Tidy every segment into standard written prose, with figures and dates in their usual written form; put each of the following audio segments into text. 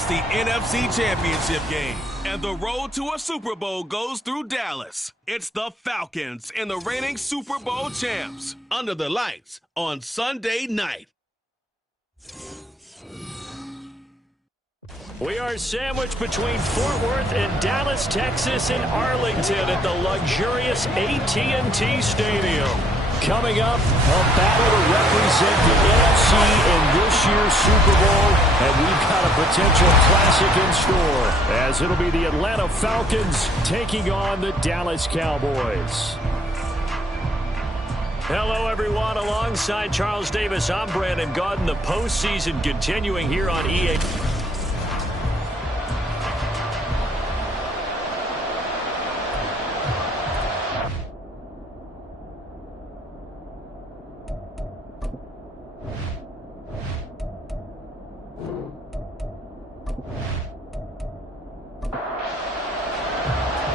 It's the NFC Championship game, and the road to a Super Bowl goes through Dallas. It's the Falcons and the reigning Super Bowl champs under the lights on Sunday night. We are sandwiched between Fort Worth and Dallas, Texas, and Arlington at the luxurious AT&T Stadium. Coming up, a battle to represent the NFC in this year's Super Bowl, and we've got a potential classic in store, as it'll be the Atlanta Falcons taking on the Dallas Cowboys. Hello, everyone. Alongside Charles Davis, I'm Brandon Gaudin. The postseason continuing here on EA.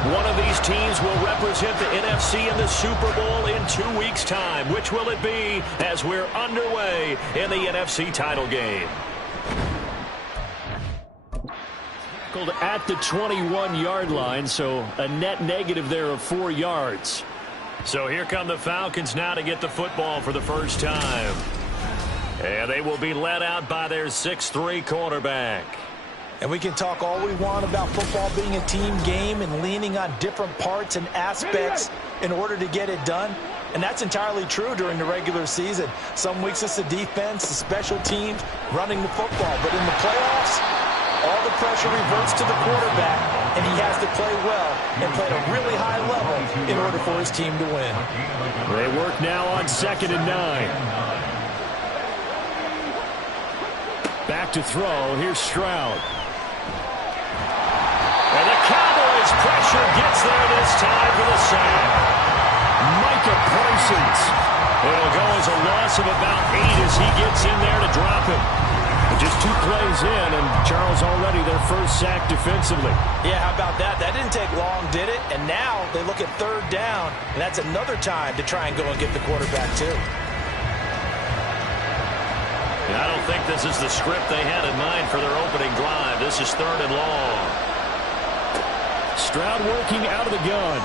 One of these teams will represent the NFC in the Super Bowl in 2 weeks' time. Which will it be as we're underway in the NFC title game? At the 21-yard line, so a net negative there of 4 yards. So here come the Falcons now to get the football for the first time. And they will be led out by their 6'3" quarterback. And we can talk all we want about football being a team game and leaning on different parts and aspects in order to get it done. And that's entirely true during the regular season. Some weeks it's the defense, the special teams, running the football. But in the playoffs, all the pressure reverts to the quarterback, and he has to play well and play at a really high level in order for his team to win. They work now on 2nd and 9. Back to throw. Here's Stroud. And the Cowboys' pressure gets there this time for the sack. Micah Parsons. It'll go as a loss of about 8 as he gets in there to drop him. But just 2 plays in, and Charles already their first sack defensively. Yeah, how about that? That didn't take long, did it? And now they look at 3rd down, and that's another time to try and go and get the quarterback too. I don't think this is the script they had in mind for their opening drive. This is 3rd and long. Stroud working out of the gun.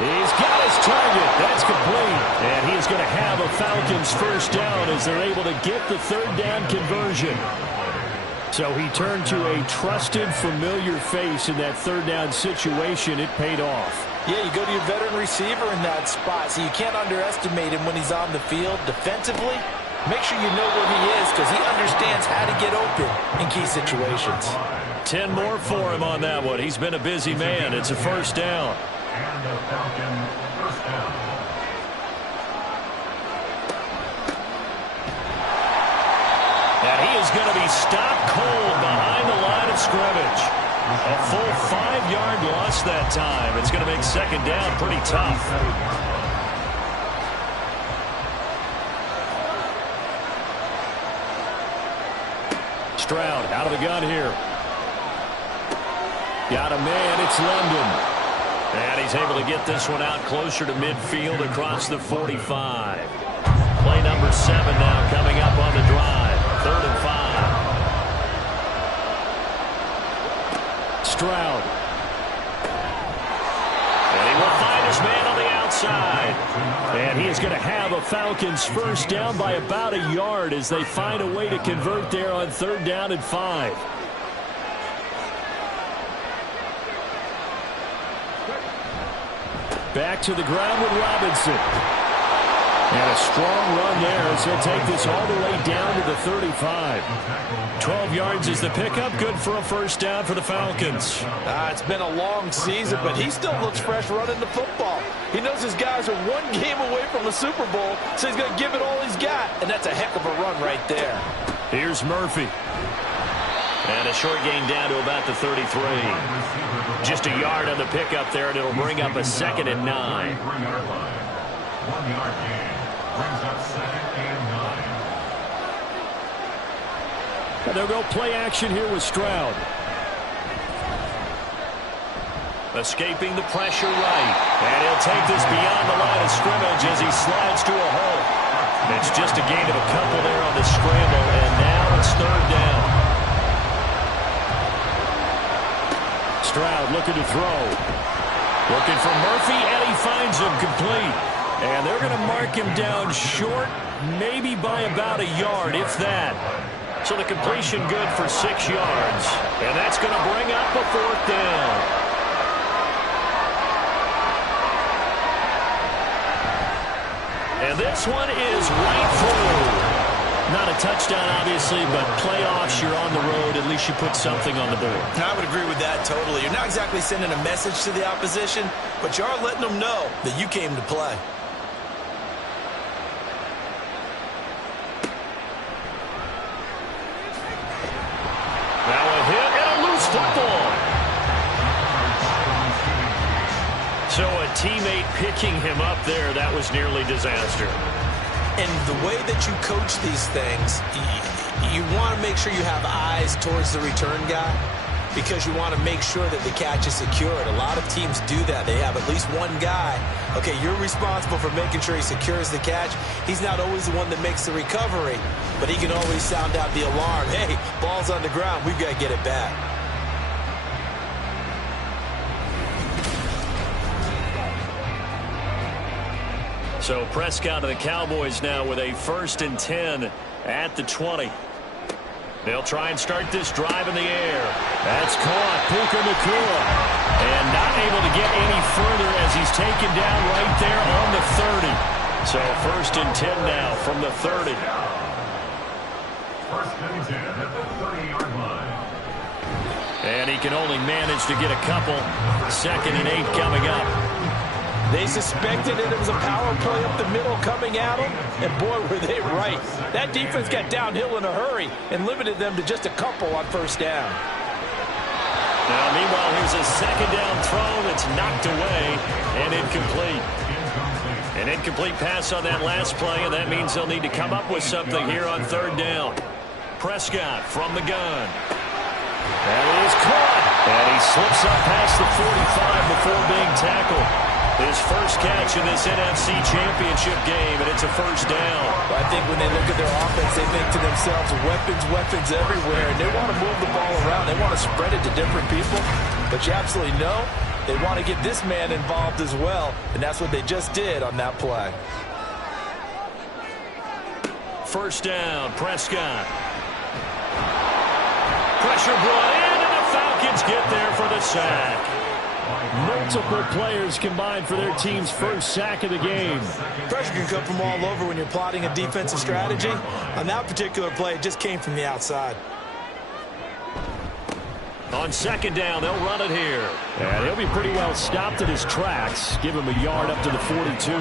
He's got his target. That's complete. And he's going to have a Falcons first down as they're able to get the 3rd down conversion. So he turned to a trusted, familiar face in that 3rd down situation. It paid off. Yeah, you go to your veteran receiver in that spot, so you can't underestimate him when he's on the field defensively. Make sure you know where he is because he understands how to get open in key situations. 10 more for him on that one. He's been a busy man. It's a first down. And the Falcon first down. And he is going to be stopped cold behind the line of scrimmage. A full 5-yard loss that time. It's going to make 2nd down pretty tough. Stroud out of the gun here. Got a man. It's London. And he's able to get this one out closer to midfield across the 45. Play number 7 now coming up on the drive. 3rd and 5. Stroud. And he will find his man on the outside. And he is going to have a Falcons first down by about a yard as they find a way to convert there on 3rd down and 5. Back to the ground with Robinson. And a strong run there as he'll take this all the way down to the 35. 12 yards is the pickup. Good for a first down for the Falcons. It's been a long season, but he still looks fresh running the football. He knows his guys are 1 game away from a Super Bowl, so he's going to give it all he's got. And that's a heck of a run right there. Here's Murphy. And a short gain down to about the 33. Just a yard on the pickup there, and it'll bring up a 2nd and 9. 1-yard gain brings up 2nd and 9. And they'll go play action here with Stroud. Escaping the pressure right. And he'll take this beyond the line of scrimmage as he slides to a hole. It's just a gain of a couple there on the scramble, and now it's 3rd down. Stroud looking to throw. Looking for Murphy, and he finds him complete. And they're going to mark him down short, maybe by about a yard, if that. So the completion good for 6 yards. And that's going to bring up a 4th down. And this one is right through. Not a touchdown, obviously, but playoffs, you're on the road. At least you put something on the board. I would agree with that totally. You're not exactly sending a message to the opposition, but you are letting them know that you came to play. Now a hit and a loose football. So a teammate picking him up there, that was nearly disaster. And the way that you coach these things, you want to make sure you have eyes towards the return guy because you want to make sure that the catch is secured. A lot of teams do that. They have at least one guy. Okay, you're responsible for making sure he secures the catch. He's not always the one that makes the recovery, but he can always sound out the alarm. Hey, ball's on the ground. We've got to get it back. So Prescott of the Cowboys now with a 1st and 10 at the 20. They'll try and start this drive in the air. That's caught. Puka Nacua. And not able to get any further as he's taken down right there on the 30. So 1st and 10 now from the 30. 1st and 10 at the 30-yard line. And he can only manage to get a couple. 2nd and 8 coming up. They suspected that it was a power play up the middle coming at them, and boy, were they right. That defense got downhill in a hurry and limited them to just a couple on 1st down. Now, meanwhile, here's a 2nd down throw that's knocked away and incomplete. An incomplete pass on that last play, and that means they'll need to come up with something here on 3rd down. Prescott from the gun. That is caught. And he slips up past the 45 before being tackled. His first catch in this NFC Championship game, and it's a 1st down. I think when they look at their offense, they think to themselves, weapons everywhere, and they want to move the ball around. They want to spread it to different people, but you absolutely know they want to get this man involved as well, and that's what they just did on that play. 1st down, Prescott. Pressure brought in, and the Falcons get there for the sack. Multiple players combined for their team's 1st sack of the game. Pressure can come from all over when you're plotting a defensive strategy. On that particular play, it just came from the outside. On 2nd down, they'll run it here. And he'll be pretty well stopped in his tracks. Give him a yard up to the 42.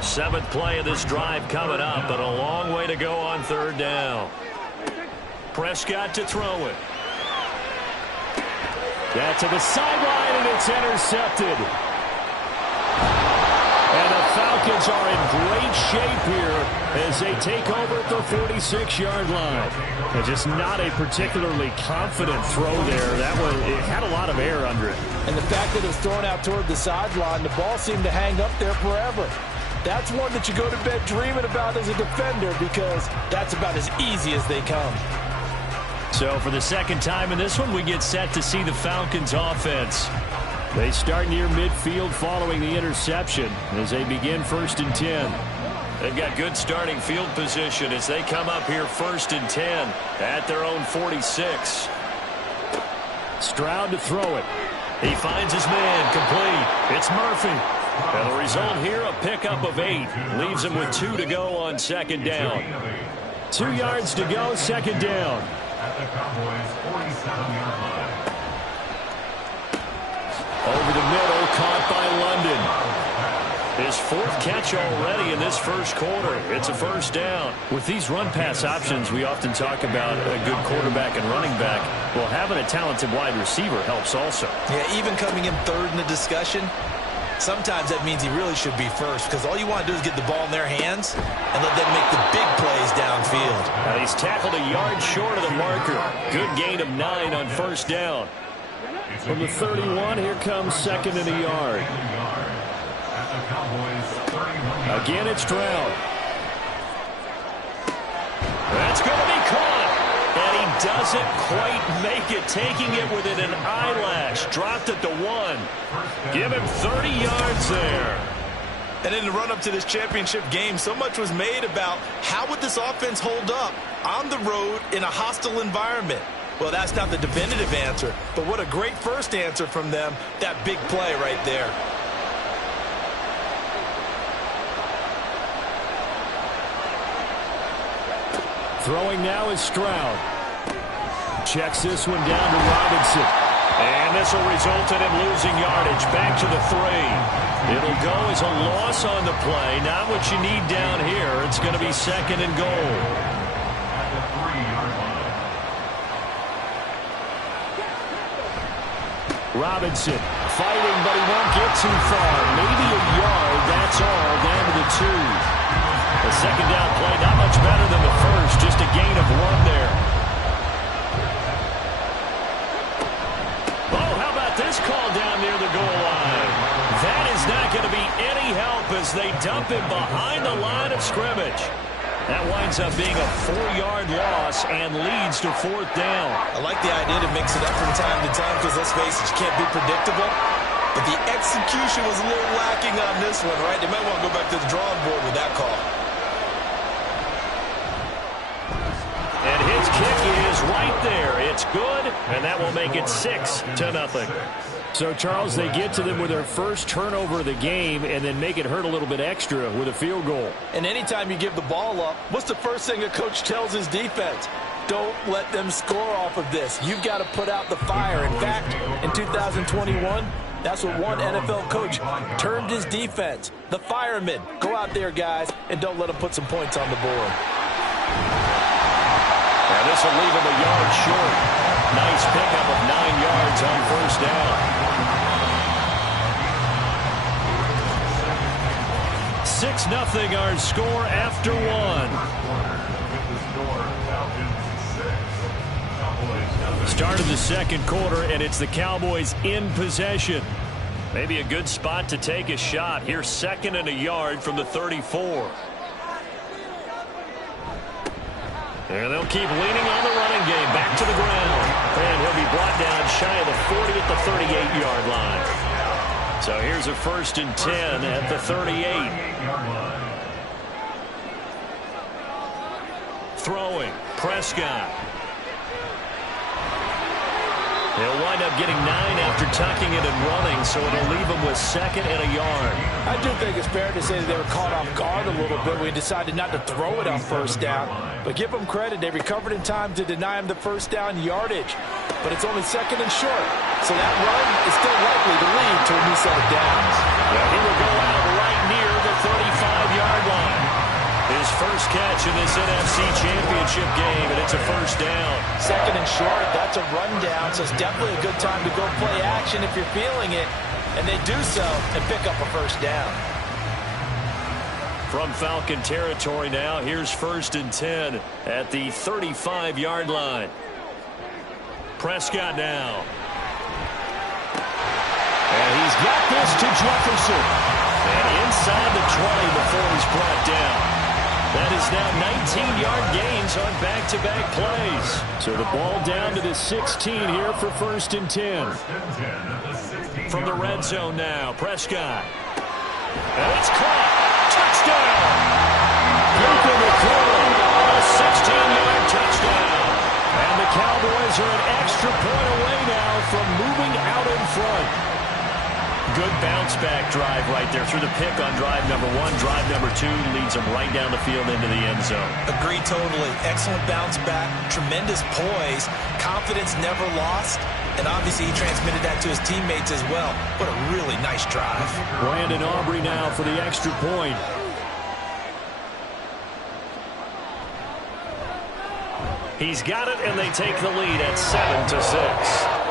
7th play of this drive coming up, but a long way to go on 3rd down. Prescott to throw it. That to the sideline, and it's intercepted. And the Falcons are in great shape here as they take over at the 46-yard line. And just not a particularly confident throw there. That one, it had a lot of air under it. And the fact that it was thrown out toward the sideline, the ball seemed to hang up there forever. That's one that you go to bed dreaming about as a defender because that's about as easy as they come. So for the 2nd time in this one, we get set to see the Falcons offense. They start near midfield following the interception as they begin 1st and 10. They've got good starting field position as they come up here 1st and 10 at their own 46. Stroud to throw it. He finds his man complete. It's Murphy. And the result here, a pickup of 8. Leaves him with 2 to go on 2nd down. 2 yards to go, 2nd down. At the Cowboys' 47-yard line. Over the middle, caught by London. His 4th catch already in this 1st quarter. It's a 1st down. With these run-pass options, we often talk about a good quarterback and running back. Well, having a talented wide receiver helps also. Yeah, even coming in 3rd in the discussion, sometimes that means he really should be 1st because all you want to do is get the ball in their hands and let them make the big plays downfield. Now he's tackled a yard short of the marker. Good gain of 9 on 1st down. From the 31, here comes 2nd and a yard. Again, it's Stroud. That's going to be caught. And he doesn't quite make it, taking it within an eyelash. Dropped it to 1. Give him 30 yards there. And in the run-up to this championship game, so much was made about how would this offense hold up on the road in a hostile environment. Well, that's not the definitive answer, but what a great first answer from them, that big play right there. Throwing now is Stroud. Checks this one down to Robinson. And this will result in him losing yardage. Back to the 3. It'll go as a loss on the play. Not what you need down here. It's going to be 2nd and goal. At the 3-yard line. Robinson fighting, but he won't get too far. Maybe a yard, that's all, down to the 2. The 2nd down play, not much better than the first, just a gain of 1 there. Oh, how about this call down near the goal line? That is not going to be any help as they dump him behind the line of scrimmage. That winds up being a 4-yard loss and leads to 4th down. I like the idea to mix it up from time to time because, let's face it, you can't be predictable. But the execution was a little lacking on this one, right? They might want to go back to the drawing board with that call. And his kick is right there. It's good, and that will make it 6-0. So, Charles, they get to them with their first turnover of the game and then make it hurt a little bit extra with a field goal. And anytime you give the ball up, what's the first thing a coach tells his defense? Don't let them score off of this. You've got to put out the fire. In fact, in 2021, that's what one NFL coach termed his defense. The firemen. Go out there, guys, and don't let them put some points on the board. And this will leave him a yard short. Nice pickup of 9 yards on 1st down. 6-0 our score after 1. Start of the 2nd quarter, and it's the Cowboys in possession. Maybe a good spot to take a shot. Here's 2nd and a yard from the 34. And they'll keep leaning on the running game. Back to the ground. And he'll be brought down shy of the 40 at the 38-yard line. So here's a 1st and 10 at the 38. Throwing. Prescott. He'll wind up getting 9 after tucking it and running, so it'll leave him with 2nd and a yard. I do think it's fair to say that they were caught off guard a little bit. We decided not to throw it on 1st down. But give them credit. They recovered in time to deny him the 1st down yardage. But it's only 2nd and short. So that run is still likely to lead to a new set of downs. Yeah, he will go out right near the 35-yard line. His first catch in this NFC Championship game, and it's a 1st down. 2nd and short, that's a rundown, so it's definitely a good time to go play action if you're feeling it. And they do so and pick up a 1st down. From Falcon territory now, here's 1st and 10 at the 35-yard line. Prescott now. And he's got this to Jefferson. And inside the 20 before he's brought down. That is now 19-yard gains on back-to-back plays. So the ball down to the 16 here for 1st and 10. From the red zone now, Prescott. And it's caught. Touchdown. Baker McClellan, a 16-yard touchdown. And the Cowboys are an extra point away now from moving out in front. Good bounce-back drive right there through the pick on drive number 1. Drive number 2 leads them right down the field into the end zone. Agree totally. Excellent bounce-back, tremendous poise, confidence never lost, and obviously he transmitted that to his teammates as well. What a really nice drive. Brandon Aubrey now for the extra point. He's got it, and they take the lead at 7-6.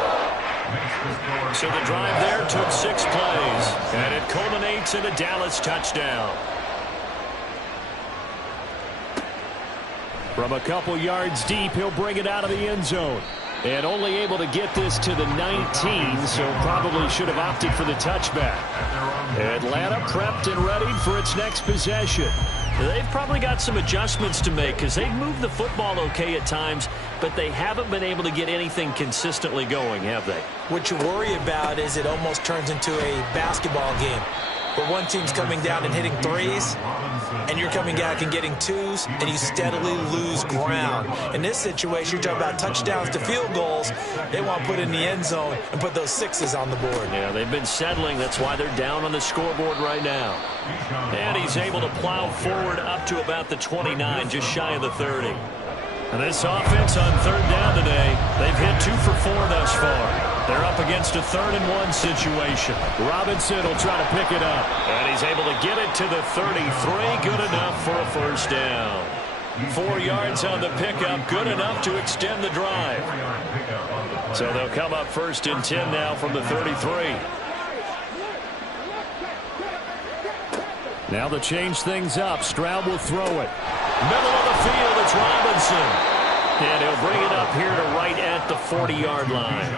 So the drive there took 6 plays, and it culminates in a Dallas touchdown. From a couple yards deep, he'll bring it out of the end zone. And only able to get this to the 19, so probably should have opted for the touchback. Atlanta prepped and ready for its next possession. They've probably got some adjustments to make because they've moved the football okay at times, but they haven't been able to get anything consistently going, have they? What you worry about is it almost turns into a basketball game where one team's coming down and hitting threes, and you're coming back and getting twos, and you steadily lose ground. In this situation, you're talking about touchdowns to field goals. They want to put in the end zone and put those sixes on the board. Yeah, they've been settling. That's why they're down on the scoreboard right now. And he's able to plow forward up to about the 29, just shy of the 30. And this offense on third down today, they've hit 2 for 4 thus far. They're up against a 3rd and 1 situation. Robinson will try to pick it up. And he's able to get it to the 33. Good enough for a first down. 4 yards on the pickup. Good enough to extend the drive. So they'll come up 1st and 10 now from the 33. Now to change things up, Stroud will throw it. Middle of the field, it's Robinson. And he'll bring it up here to right at the 40-yard line.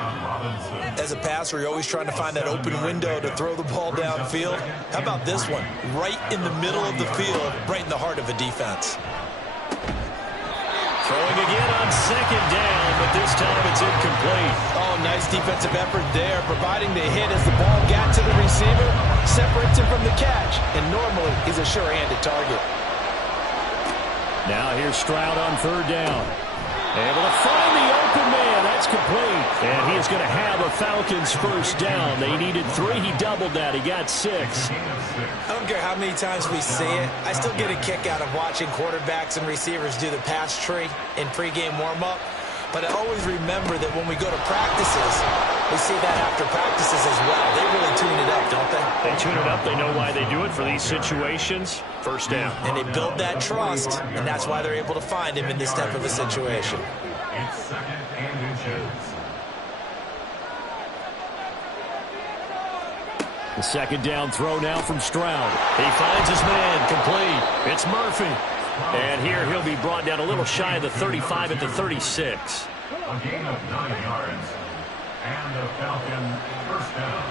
As a passer, you're always trying to find that open window to throw the ball downfield. How about this one? Right in the middle of the field, right in the heart of a defense. Throwing again on 2nd down, but this time it's incomplete. Oh, nice defensive effort there, providing the hit as the ball got to the receiver, separates him from the catch, and normally he's a sure-handed target. Now here's Stroud on 3rd down. Able to find the open man. That's complete. And he's going to have a Falcons first down. They needed 3. He doubled that. He got 6. I don't care how many times we see it. I still get a kick out of watching quarterbacks and receivers do the pass tree in pregame warm-up. But I always remember that when we go to practices, we see that after practices as well. They really tune it up, don't they? They tune it up. They know why they do it for these situations. First down. And they build that trust, and that's why they're able to find him in this type of a situation. It's 2nd and inches. The 2nd down throw now from Stroud. He finds his man, complete. It's Murphy. And here he'll be brought down a little shy of the 35 at the 36. A gain of 9 yards. And a Falcon first down.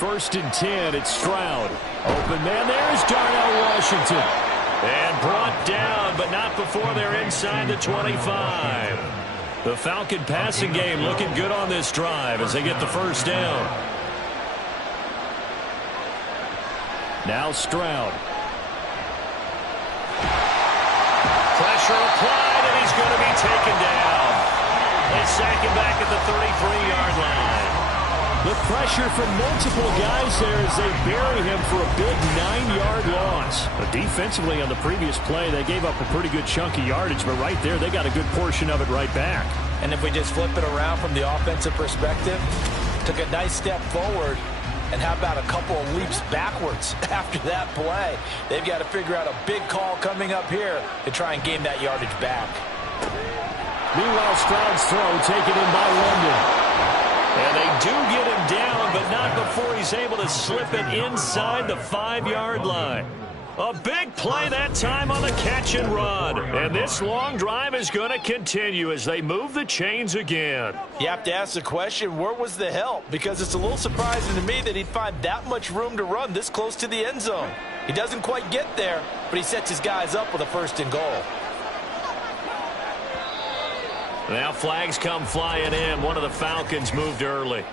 1st and 10, it's Stroud. Open man, there's Darnell Washington. And brought down, but not before they're inside the 25. The Falcon passing game looking good on this drive as they get the first down. Now Stroud. Pressure applied, and he's going to be taken down. They sack him back at the 33-yard line. The pressure from multiple guys there as they bury him for a big 9-yard loss. But defensively on the previous play, they gave up a pretty good chunk of yardage, but right there, they got a good portion of it right back. And if we just flip it around from the offensive perspective, took a nice step forward, and how about a couple of leaps backwards after that play? They've got to figure out a big call coming up here to try and gain that yardage back. Meanwhile, Stroud's throw taken in by London. And they do get him down, but not before he's able to slip it inside the 5-yard line. A big play that time on the catch and run. And this long drive is going to continue as they move the chains again. You have to ask the question, where was the help? Because it's a little surprising to me that he'd find that much room to run this close to the end zone. He doesn't quite get there, but he sets his guys up with a 1st and goal. Now flags come flying in. One of the Falcons moved early.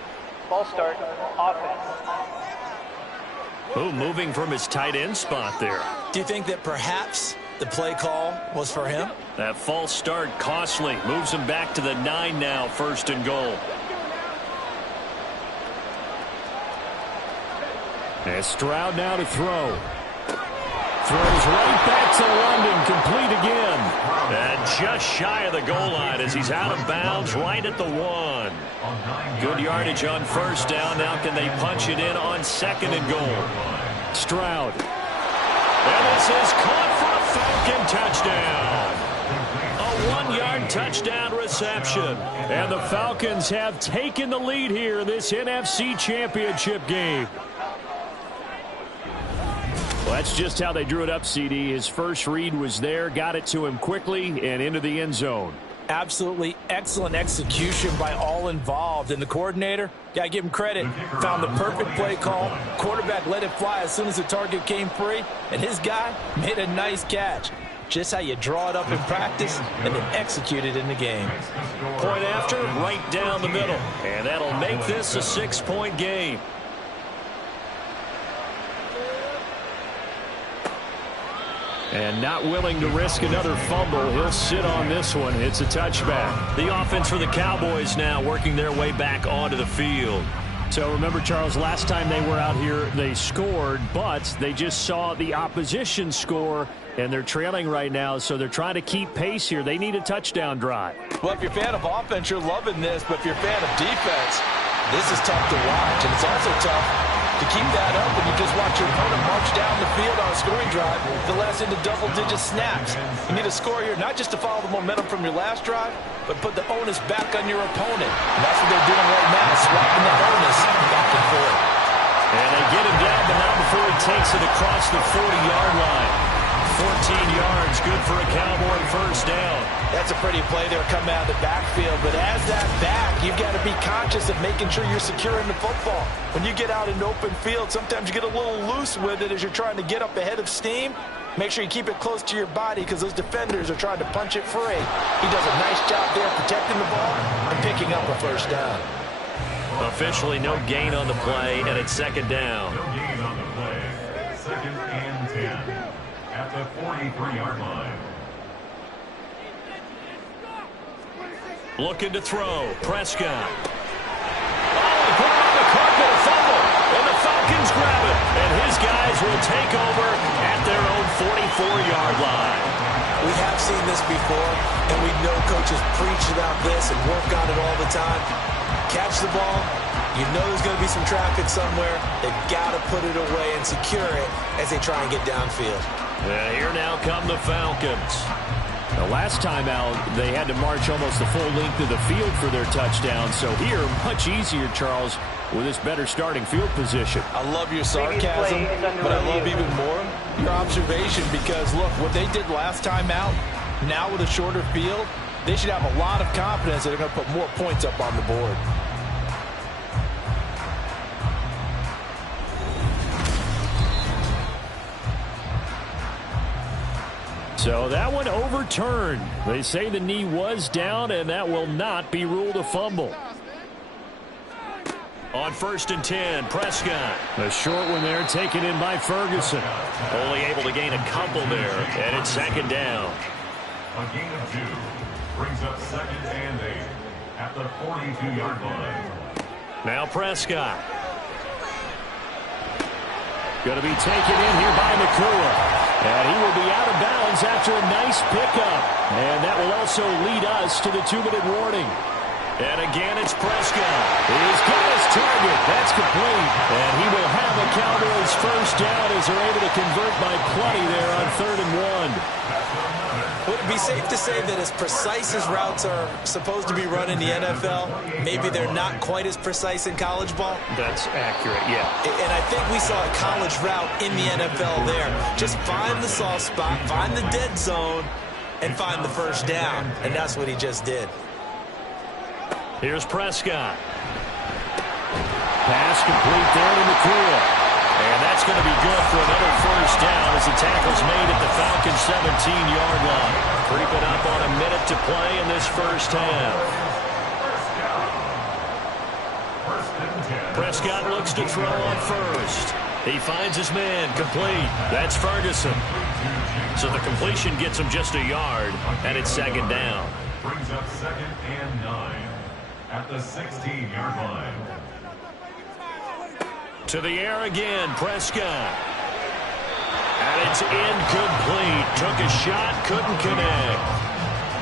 Ball start, offense. Ooh, moving from his tight end spot there. Do you think that perhaps the play call was for him? That false start costly. Moves him back to the 9 now, 1st and goal. And Stroud now to throw. Throws right back to London, complete again. And just shy of the goal line as he's out of bounds right at the 1. Good yardage on 1st down. Now can they punch it in on 2nd and goal? Stroud. And this is caught for a Falcon touchdown. A 1-yard touchdown reception. And the Falcons have taken the lead here in this NFC Championship game. Well, that's just how they drew it up, CD. His first read was there, got it to him quickly and into the end zone. Absolutely excellent execution by all involved. And the coordinator, gotta give him credit, found the perfect play call. Quarterback let it fly as soon as the target came free, and his guy made a nice catch. Just how you draw it up in practice and then execute it in the game. Point after, right down the middle. And that'll make this a 6-point game. And not willing to risk another fumble. He'll sit on this one. It's a touchback. The offense for the Cowboys now working their way back onto the field. So remember, Charles, last time they were out here, they scored, but they just saw the opposition score, and they're trailing right now, so they're trying to keep pace here. They need a touchdown drive. Well, if you're a fan of offense, you're loving this, but if you're a fan of defense, this is tough to watch, and it's also tough to keep that up when you just watch your opponent march down the field on a scoring drive that lasts into double-digit snaps. You need a score here, not just to follow the momentum from your last drive, but put the onus back on your opponent. And that's what they're doing right now, swapping that onus back and forth. And they get him down, but not before he takes it across the 40-yard line. 14 yards, good for a Cowboy first down. That's a pretty play there coming out of the backfield, but as that back, you've got to be conscious of making sure you're securing the football. When you get out in open field, sometimes you get a little loose with it as you're trying to get up ahead of steam. Make sure you keep it close to your body because those defenders are trying to punch it free. He does a nice job there protecting the ball and picking up a first down. Officially no gain on the play, and it's second down. No gain on the play. Second and 10 at the 43-yard line. Looking to throw. Prescott. Oh, he put him on the carpet, a fumble, and the Falcons grab it. And his guys will take over at their own 44-yard line. We have seen this before, and we know coaches preach about this and work on it all the time. Catch the ball. You know there's going to be some traffic somewhere. They've got to put it away and secure it as they try and get downfield. And here now come the Falcons. The last time out, they had to march almost the full length of the field for their touchdown. So here, much easier, Charles, with this better starting field position. I love your sarcasm, but I love even more your observation because, look, what they did last time out, now with a shorter field, they should have a lot of confidence that they're going to put more points up on the board. So that one overturned. They say the knee was down, and that will not be ruled a fumble. On 1st and 10, Prescott. A short one there, taken in by Ferguson. Only able to gain a couple there, and it's second down. A gain of 2 brings up second and 8 at the 42-yard line. Now Prescott. Going to be taken in here by Nakua. And he will be out of bounds after a nice pickup. And that will also lead us to the 2-minute warning. And again, it's Prescott. He's got his target. That's complete. And he will have a Cowboys first down as they're able to convert by plenty there on 3rd and 1. Would it be safe to say that as precise as routes are supposed to be run in the NFL, maybe they're not quite as precise in college ball? That's accurate, yeah. And I think we saw a college route in the NFL there. Just find the soft spot, find the dead zone, and find the first down. And that's what he just did. Here's Prescott. Pass complete there to Nakua. And that's going to be good for another first down as the tackle's made at the Falcons' 17-yard line. Creeping up on a minute to play in this first half. Prescott looks to throw on first. He finds his man complete. That's Ferguson. So the completion gets him just a yard, and it's second down. Brings up second and 9 at the 16-yard line. To the air again, Prescott. And it's incomplete. Took a shot, couldn't connect.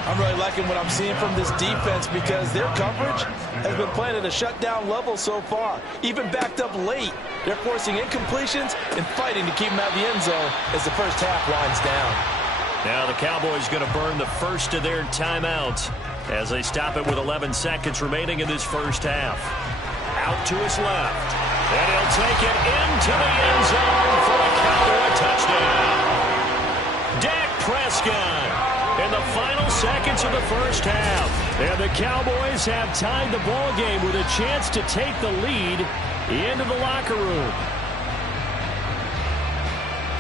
I'm really liking what I'm seeing from this defense because their coverage has been playing at a shutdown level so far. Even backed up late, they're forcing incompletions and fighting to keep them out of the end zone as the first half winds down. Now the Cowboys going to burn the first of their timeouts as they stop it with 11 seconds remaining in this first half. Out to his left. And he'll take it into the end zone for a Cowboy touchdown. Dak Prescott in the final seconds of the first half. And the Cowboys have tied the ball game with a chance to take the lead into the locker room.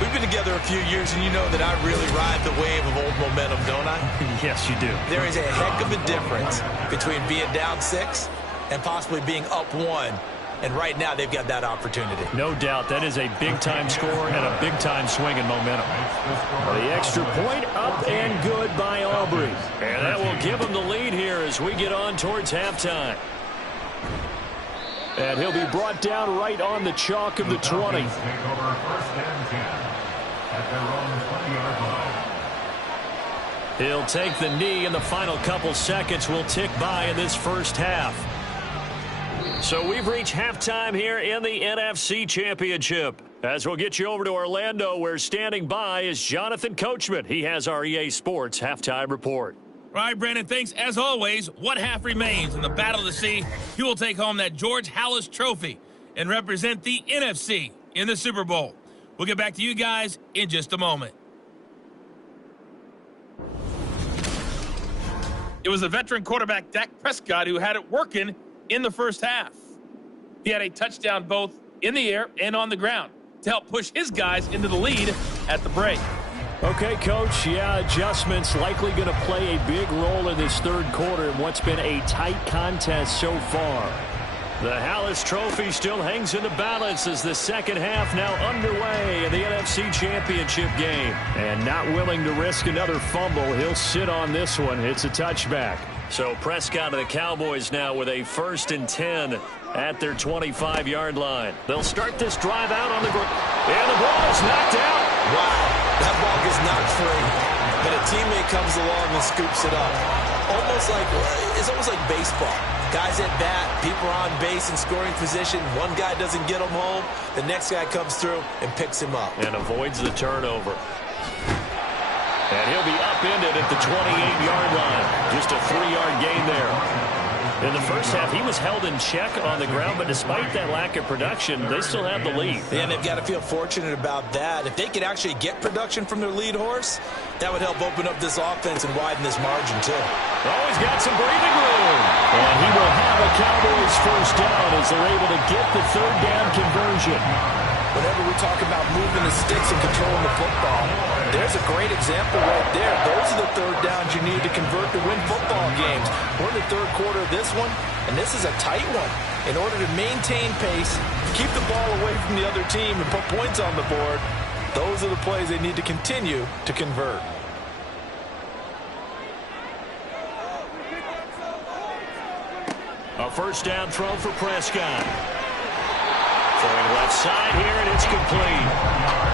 We've been together a few years, and you know that I really ride the wave of old momentum, don't I? Yes, you do. There is a heck of a difference between being down 6 and possibly being up 1. And right now, they've got that opportunity. No doubt. That is a big-time score and a big-time swing in momentum. The extra point up and good by Aubrey. And that will give them the lead here as we get on towards halftime. And he'll be brought down right on the chalk of the 20. He'll take the knee, and the final couple seconds will tick by in this first half. So we've reached halftime here in the NFC Championship. As we'll get you over to Orlando, where standing by is Jonathan Coachman. He has our EA Sports halftime report. All right, Brandon, thanks. As always, one half remains in the Battle of the Sea. He will take home that George Halas Trophy and represent the NFC in the Super Bowl. We'll get back to you guys in just a moment. It was the veteran quarterback Dak Prescott who had it working in the first half. He had a touchdown both in the air and on the ground to help push his guys into the lead at the break. Okay, Coach, yeah, adjustments likely going to play a big role in this third quarter in what's been a tight contest so far. The Halas Trophy still hangs in the balance as the second half now underway in the NFC Championship game. And not willing to risk another fumble, he'll sit on this one. It's a touchback. So Prescott and the Cowboys now with a 1st and 10 at their 25-yard line. They'll start this drive out on the ground. And the ball is knocked out. Wow, that ball gets knocked free, but a teammate comes along and scoops it up. It's almost like baseball. Guys at bat, people are on base in scoring position. One guy doesn't get him home. The next guy comes through and picks him up. And avoids the turnover. And he'll be upended at the 28-yard line. Just a 3-yard gain there. In the first half, he was held in check on the ground, but despite that lack of production, they still have the lead. And they've got to feel fortunate about that. If they could actually get production from their lead horse, that would help open up this offense and widen this margin, too. Oh, he's got some breathing room. And he will have a Cowboys first down as they're able to get the third down conversion. Whenever we talk about moving the sticks and controlling the football, there's a great example right there. Those are the third downs you need to convert to win football games. We're in the third quarter of this one, and this is a tight one. In order to maintain pace, keep the ball away from the other team, and put points on the board, those are the plays they need to continue to convert. A first down throw for Prescott. Throwing left side here, and it's complete.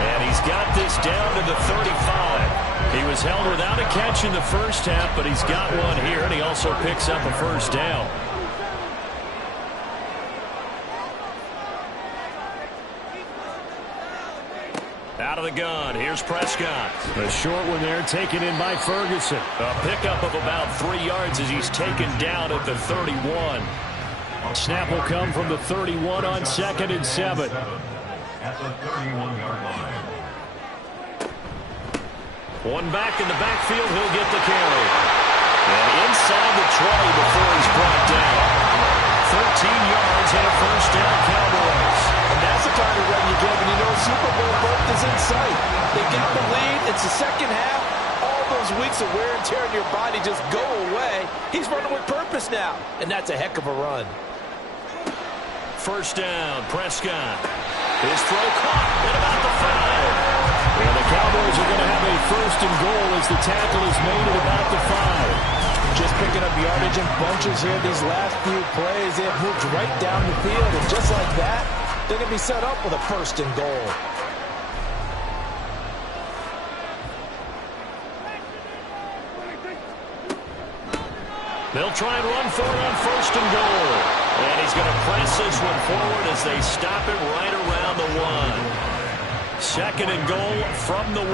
And he's got this down to the 35. He was held without a catch in the first half, but he's got one here, and he also picks up a first down. Out of the gun, here's Prescott. A short one there, taken in by Ferguson. A pickup of about 3 yards as he's taken down at the 31. Snap will come from the 31 on 2nd and 7. At the 31-yard line. One back in the backfield, he'll get the carry. And inside the 20 before he's brought down. 13 yards and a first down, Cowboys. And that's the kind of run you get when you know Super Bowl berth is in sight. They got the lead. It's the second half. All those weeks of wear and tear in your body just go away. He's running with purpose now, and that's a heck of a run. First down, Prescott. His throw caught at about the 5. And the Cowboys are going to have a first and goal as the tackle is made at about the 5. Just picking up yardage in bunches here these last few plays. They have moved right down the field, and just like that, they're going to be set up with a first and goal. They'll try and run for it on first and goal. And he's going to press this one forward as they stop it right around the 1. Second and goal from the 1.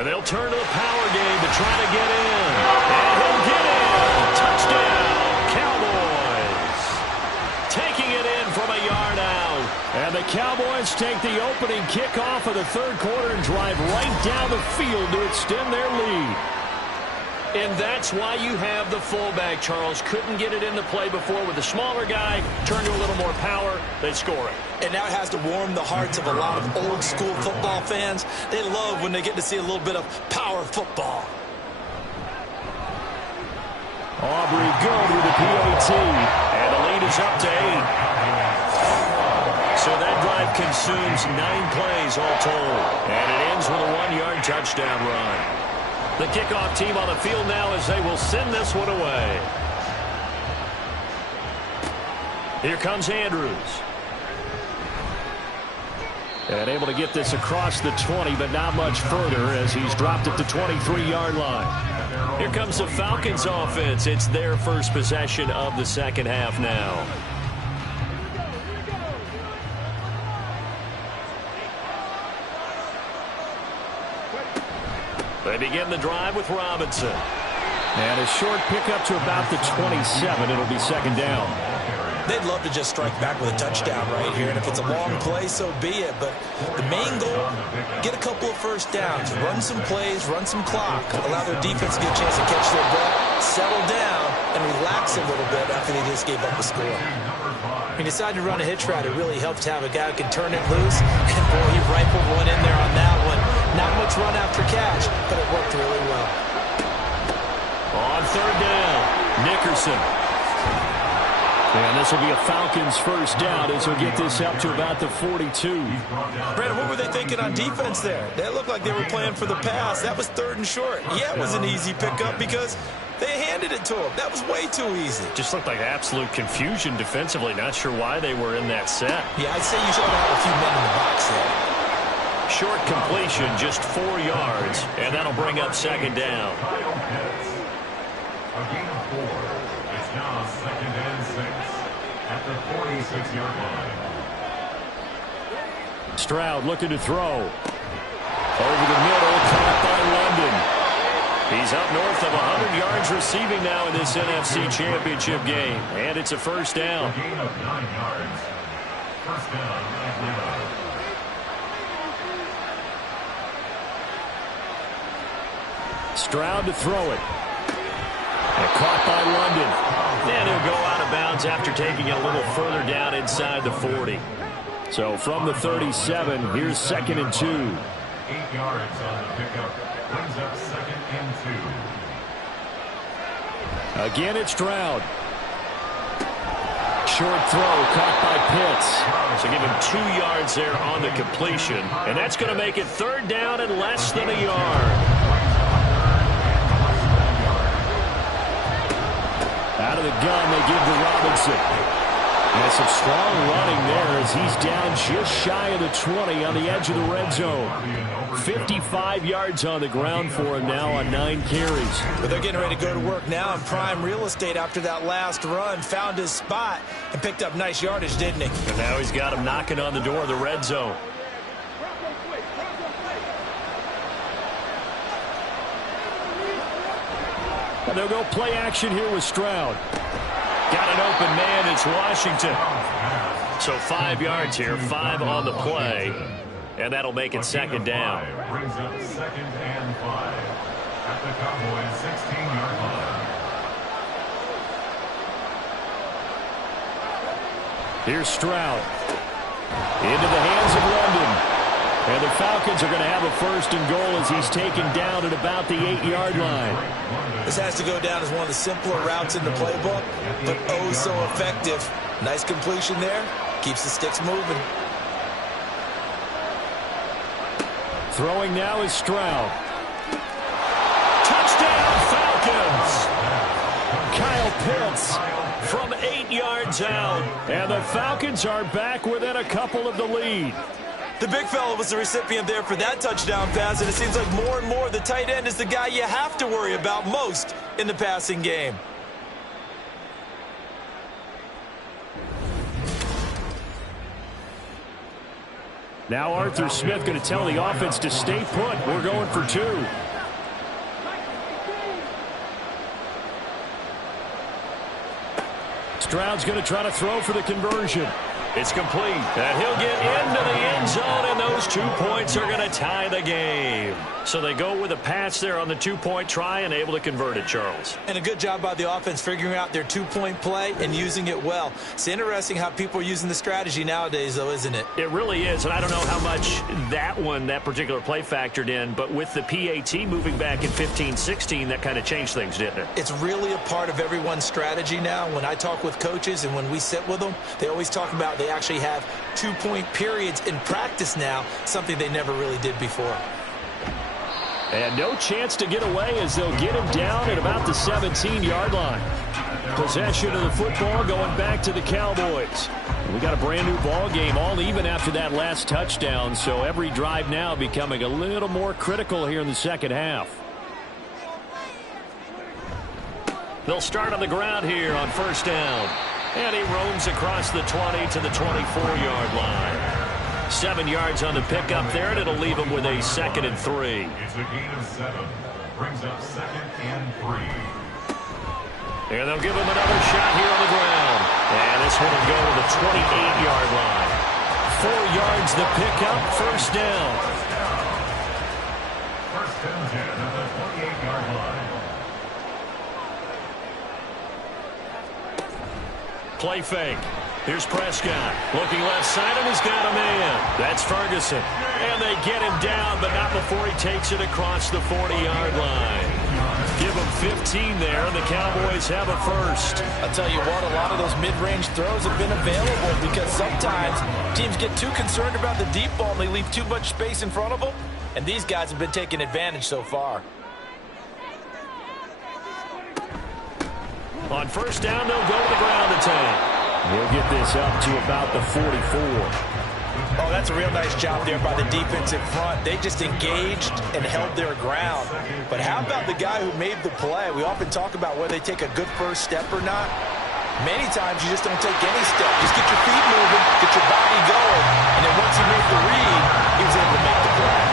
And they'll turn to the power game to try to get in. And he'll get in. Touchdown, Cowboys. Taking it in from a yard out. And And the Cowboys take the opening kickoff of the third quarter and drive right down the field to extend their lead. And that's why you have the fullback, Charles. Couldn't get it into play before with the smaller guy. Turn to a little more power. They score it. And that has to warm the hearts of a lot of old-school football fans. They love when they get to see a little bit of power football. Aubrey good with the PAT. And the lead is up to 8. So that drive consumes 9 plays all told. And it ends with a 1-yard touchdown run. The kickoff team on the field now as they will send this one away. Here comes Andrews. And able to get this across the 20, but not much further as he's dropped it to 23-yard line. Here comes the Falcons offense. It's their first possession of the second half now. They begin the drive with Robinson. And a short pickup to about the 27. It'll be second down. They'd love to just strike back with a touchdown right here, and if it's a long play, so be it. But the main goal, get a couple of first downs, run some plays, run some clock, allow their defense to get a chance to catch their breath, settle down, and relax a little bit after they just gave up a score. He decided to run a hitch route. It really helped to have a guy who can turn it loose. And, boy, he rifled one in there on that one. Not much run after catch, but it worked really well. On third down, Nickerson. And this will be a Falcons first down as he'll get this up to about the 42. Brandon, what were they thinking on defense there? That looked like they were playing for the pass. That was 3rd and short. Yeah, it was an easy pickup because they handed it to him. That was way too easy. Just looked like absolute confusion defensively. Not sure why they were in that set. Yeah, I'd say you should have a few men in the box there. Short completion, just 4 yards, and that'll bring up second down. A gain of 4. It's now 2nd and 6 at the 46-yard line. Stroud looking to throw. Over the middle, caught by London. He's up north of 100 yards receiving now in this NFC Championship game. And it's a first down. A gain of 9 yards. First down, Atlanta. Stroud to throw it. And caught by London. And he'll go out of bounds after taking it a little further down inside the 40. So from the 37, here's 2nd and 2. 8 yards on the pickup. Brings up 2nd and 2. Again, it's Stroud. Short throw caught by Pitts. So give him 2 yards there on the completion. And that's going to make it 3rd down and less than a yard. Out of the gun, they give to Robinson. And some strong running there as he's down just shy of the 20 on the edge of the red zone. 55 yards on the ground for him now on 9 carries. But they're getting ready to go to work now in prime real estate after that last run. Found his spot and picked up nice yardage, didn't he? And now he's got him knocking on the door of the red zone. And they'll go play action here with Stroud. Got an open man. It's Washington. So 5 yards here, 5 on the play. And that'll make it 2nd down. Brings up 2nd and 5 at the Cowboys' 16-yard line. Here's Stroud. Into the hands of London. And the Falcons are going to have a 1st and goal as he's taken down at about the 8-yard line. This has to go down as one of the simpler routes in the playbook, but oh so effective. Nice completion there. Keeps the sticks moving. Throwing now is Stroud. Touchdown Falcons! Kyle Pitts from 8 yards out. And the Falcons are back within a couple of the lead. The big fella was the recipient there for that touchdown pass, and it seems like more and more the tight end is the guy you have to worry about most in the passing game. Now Arthur Smith going to tell the offense to stay put. We're going for 2. Stroud's going to try to throw for the conversion. It's complete, and he'll get 2 points are going to tie the game. So they go with a pass there on the 2-point try and able to convert it, Charles. And a good job by the offense figuring out their 2-point play and using it well. It's interesting how people are using the strategy nowadays, though, isn't it? It really is, and I don't know how much that particular play factored in, but with the PAT moving back in 15-16, that kind of changed things, didn't it? It's really a part of everyone's strategy now. When I talk with coaches and when we sit with them, they always talk about they actually have 2-point periods in practice now, something they never really did before. And no chance to get away as they'll get him down at about the 17-yard line. Possession of the football going back to the Cowboys. We got a brand new ball game, all even after that last touchdown, so every drive now becoming a little more critical here in the second half. They'll start on the ground here on first down. And he roams across the 20 to the 24-yard line. 7 yards on the pickup there, and it'll leave him with a 2nd and 3. It's a gain of 7. Brings up 2nd and 3. And they'll give him another shot here on the ground. And this one will go to the 28-yard line. 4 yards the pickup, first down. First and 10 at the 28-yard line. Play fake. Here's Prescott. Looking left side, and he's got a man. That's Ferguson. And they get him down, but not before he takes it across the 40-yard line. Give him 15 there, and the Cowboys have a first. I'll tell you what, a lot of those mid-range throws have been available because sometimes teams get too concerned about the deep ball and they leave too much space in front of them, and these guys have been taking advantage so far. On first down, they'll go to the ground attack. He'll get this up to about the 44. Oh, that's a real nice job there by the defensive front. They just engaged and held their ground. But how about the guy who made the play? We often talk about whether they take a good first step or not. Many times you just don't take any step. Just get your feet moving, get your body going, and then once he made the read, he was able to make the play.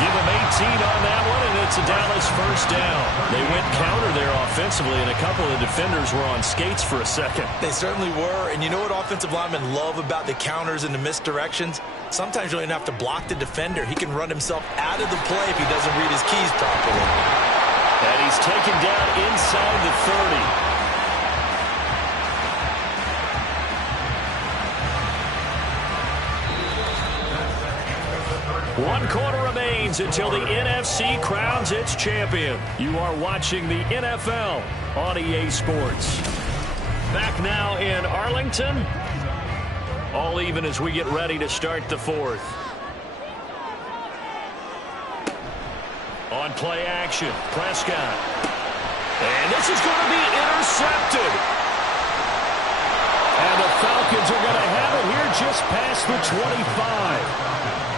Give him 18 on that one, and it's a Dallas first down. They went counter there offensively, and a couple of the defenders were on skates for a second. They certainly were, and you know what offensive linemen love about the counters and the misdirections? Sometimes you don't even have to block the defender. He can run himself out of the play if he doesn't read his keys properly. And he's taken down inside the 30. One quarter remains until the NFC crowns its champion. You are watching the NFL on EA Sports. Back now in Arlington. All even as we get ready to start the fourth. On play action, Prescott. And this is going to be intercepted. And the Falcons are going to have it here just past the 25.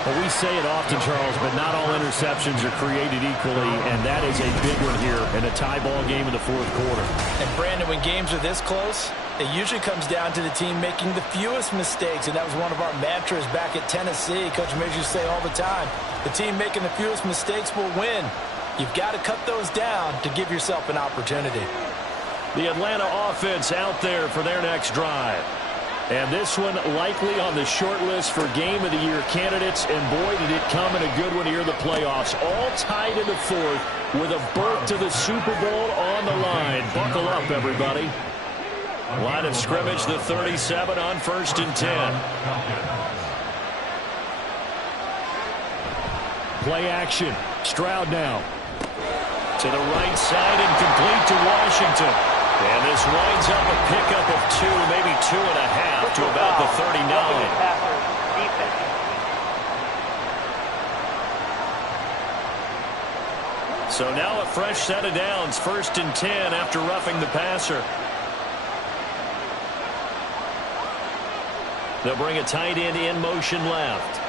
Well, we say it often, Charles, but not all interceptions are created equally, and that is a big one here in a tie ball game in the fourth quarter. And, Brandon, when games are this close, it usually comes down to the team making the fewest mistakes, and that was one of our mantras back at Tennessee. Coach Mears used to say all the time, the team making the fewest mistakes will win. You've got to cut those down to give yourself an opportunity. The Atlanta offense out there for their next drive. And this one likely on the short list for Game of the Year candidates. And boy, did it come in a good one here in the playoffs. All tied in the fourth with a berth to the Super Bowl on the line. Buckle up, everybody. Line of scrimmage, the 37 on first and 10. Play action. Stroud now. To the right side and complete to Washington. And this winds up a pickup of 2, maybe 2.5 to about the 39. So now a fresh set of downs, first and 10 after roughing the passer. They'll bring a tight end in motion left.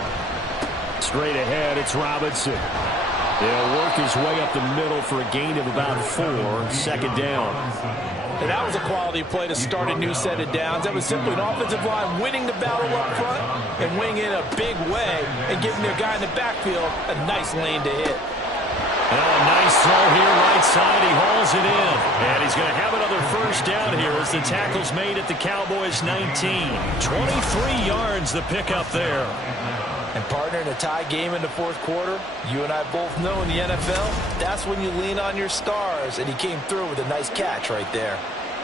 Straight ahead, it's Robinson. He'll work his way up the middle for a gain of about 4, second down. And that was a quality play to start a new set of downs. That was simply an offensive line winning the battle up front and winning in a big way and giving their guy in the backfield a nice lane to hit. Now a nice throw here right side. He hauls it in. And he's going to have another first down here as the tackle's made at the Cowboys' 19. 23 yards the pickup there. And partner, in a tie game in the fourth quarter, you and I both know in the NFL, that's when you lean on your stars. And he came through with a nice catch right there.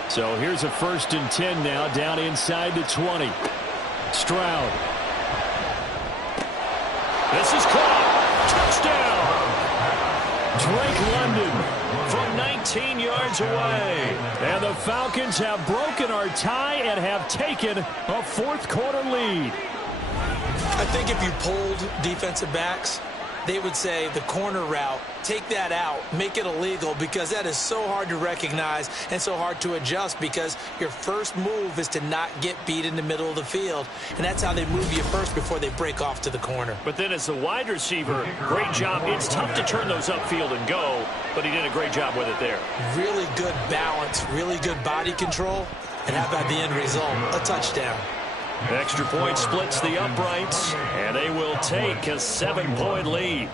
So here's a 1st and 10 now, down inside the 20. Stroud. This is caught. Touchdown. Drake London from 19 yards away. And the Falcons have broken our tie and have taken a fourth quarter lead. I think if you polled defensive backs, they would say the corner route, take that out, make it illegal, because that is so hard to recognize and so hard to adjust, because your first move is to not get beat in the middle of the field. And that's how they move you first before they break off to the corner. But then as the wide receiver, great job. It's tough to turn those upfield and go, but he did a great job with it there. Really good balance, really good body control. And how about the end result? A touchdown. Extra point splits the uprights, and they will take a 7-point lead.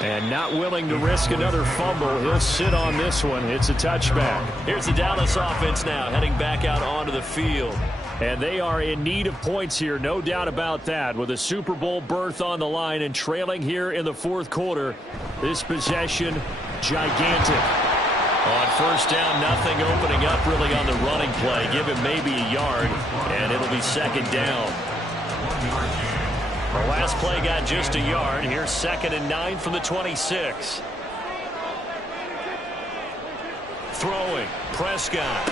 And not willing to risk another fumble, he'll sit on this one. It's a touchback. Here's the Dallas offense now, heading back out onto the field. And they are in need of points here, no doubt about that, with a Super Bowl berth on the line and trailing here in the fourth quarter. This possession, gigantic. On first down, nothing opening up really on the running play. Give him maybe a yard, and it'll be 2nd down. The last play got just a yard. Here's 2nd and 9 from the 26. Throwing, Prescott.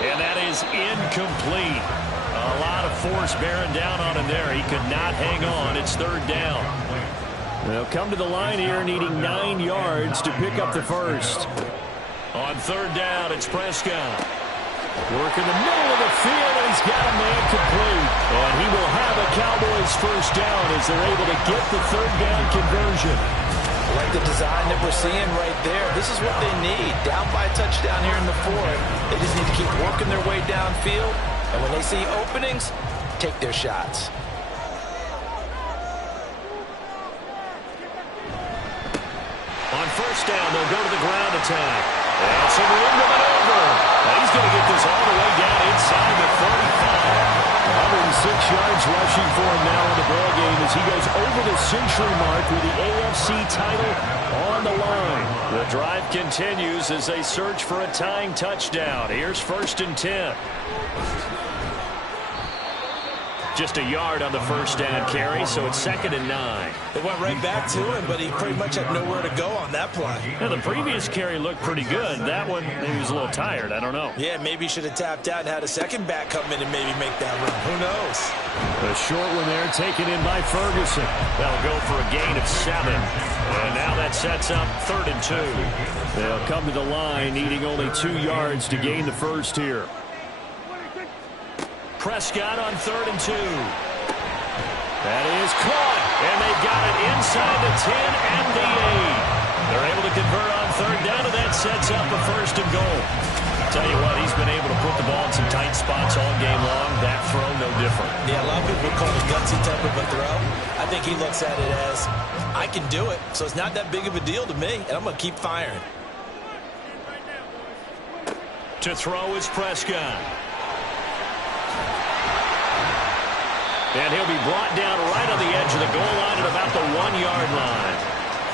And that is incomplete. A lot of force bearing down on him there. He could not hang on. It's 3rd down. They'll come to the line here needing 9 yards to pick up the first. On 3rd down, it's Prescott. Work in the middle of the field, and he's got a man complete. And he will have a Cowboys first down as they're able to get the 3rd down conversion. I like the design that we're seeing right there. This is what they need. Down by a touchdown here in the 4th. They just need to keep working their way downfield. And when they see openings, take their shots. On first down, they'll go to the ground attack. And some room to maneuver. He's going to get this all the way down inside the 45. 106 yards rushing for him now in the ball game as he goes over the century mark with the AFC title on the line. The drive continues as they search for a tying touchdown. Here's 1st and 10. Just a yard on the first down carry, so it's 2nd and 9. They went right back to him, but he pretty much had nowhere to go on that play. Yeah, the previous carry looked pretty good. That one, maybe he was a little tired. I don't know. Yeah, maybe he should have tapped out and had a second back come in and maybe make that run. Who knows? The short one there taken in by Ferguson. That'll go for a gain of 7. And now that sets up 3rd and 2. They'll come to the line needing only 2 yards to gain the first here. Prescott on 3rd and 2. That is caught, and they got it inside the 10 and the 8. They're able to convert on 3rd down, and that sets up a 1st and goal. Tell you what, he's been able to put the ball in some tight spots all game long. That throw, no different. Yeah, a lot of people call it gutsy type of a throw. I think he looks at it as, I can do it, so it's not that big of a deal to me, and I'm going to keep firing. To throw is Prescott. And he'll be brought down right on the edge of the goal line at about the 1-yard line.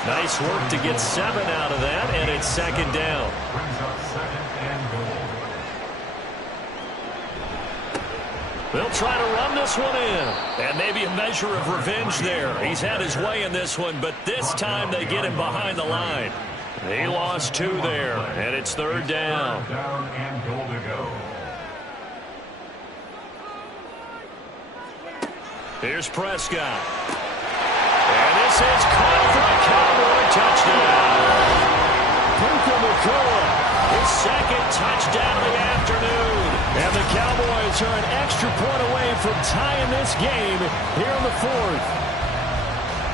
Nice work to get 7 out of that, and it's 2nd down. They'll try to run this one in. And maybe a measure of revenge there. He's had his way in this one, but this time they get him behind the line. He lost 2 there, and it's 3rd down. Down and goal to go. Here's Prescott. And this is caught for a Cowboy touchdown. Puka Nacua, his 2nd touchdown of the afternoon. And the Cowboys are an extra point away from tying this game here in the 4th.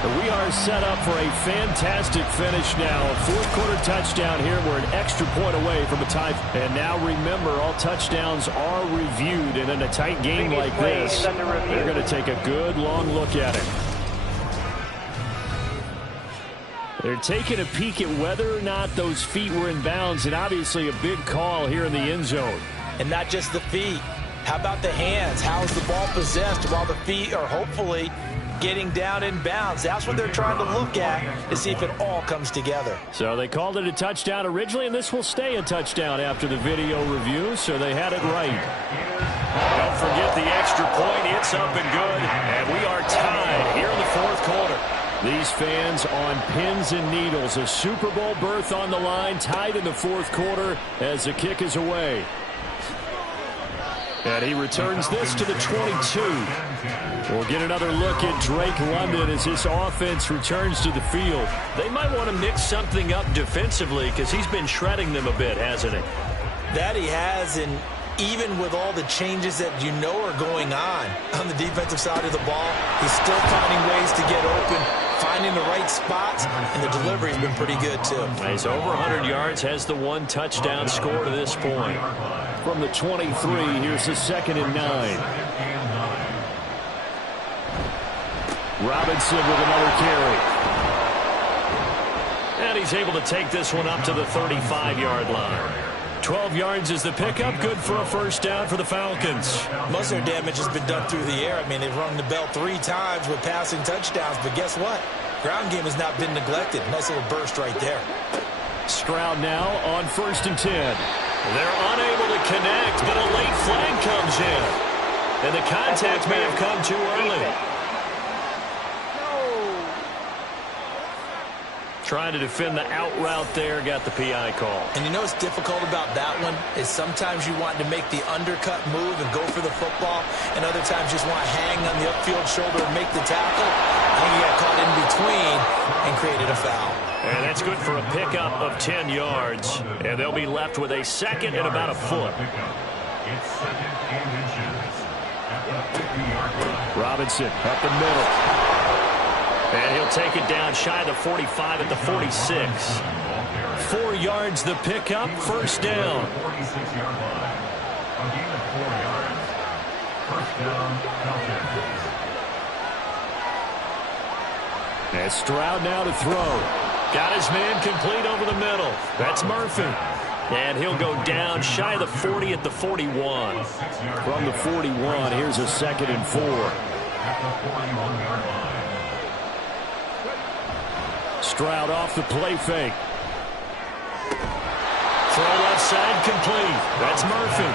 We are set up for a fantastic finish now. A fourth-quarter touchdown here. We're an extra point away from a tie. And now remember, all touchdowns are reviewed. And in a tight game like this, they're going to take a good, long look at it. They're taking a peek at whether or not those feet were in bounds. And obviously a big call here in the end zone. And not just the feet. How about the hands? How's the ball possessed while the feet are hopefully getting down in bounds? That's what they're trying to look at to see if it all comes together. So they called it a touchdown originally, and this will stay a touchdown after the video review, so they had it right. Don't forget the extra point. It's up and good, and we are tied here in the fourth quarter. These fans on pins and needles. A Super Bowl berth on the line, tied in the fourth quarter as the kick is away. And he returns this to the 22. We'll get another look at Drake London as this offense returns to the field. They might want to mix something up defensively because he's been shredding them a bit, hasn't he? That he has, and even with all the changes that you know are going on the defensive side of the ball, he's still finding ways to get open, finding the right spots, and the delivery has been pretty good too. He's over 100 yards, has the one touchdown score to this point. From the 23, here's the 2nd and 9. Robinson with another carry. And he's able to take this one up to the 35-yard line. 12 yards is the pickup. Good for a first down for the Falcons. Most of their damage has been done through the air. I mean, they've rung the bell 3 times with passing touchdowns, but guess what? Ground game has not been neglected. Nice little burst right there. Stroud now on 1st and 10. They're unable to connect, but a late flag comes in. And the contact may have come too early. Trying to defend the out route there, got the PI call. And you know what's difficult about that one is sometimes you want to make the undercut move and go for the football, and other times just want to hang on the upfield shoulder and make the tackle. I think he got caught in between and created a foul. And that's good for a pickup of 10 yards. And they'll be left with a second and about a foot. It's second and inches at the 50-yard line. Robinson up the middle. And he'll take it down shy of the 45 at the 46. 4 yards the pickup, first down. 46-yard line. A gain of 4 yards. First down, Falcons. And Stroud now to throw. Got his man complete over the middle. That's Murphy. And he'll go down shy of the 40 at the 41. From the 41, here's a 2nd and 4. At the 41-yard line. Stroud off the play fake. Throw left side complete. That's Murphy.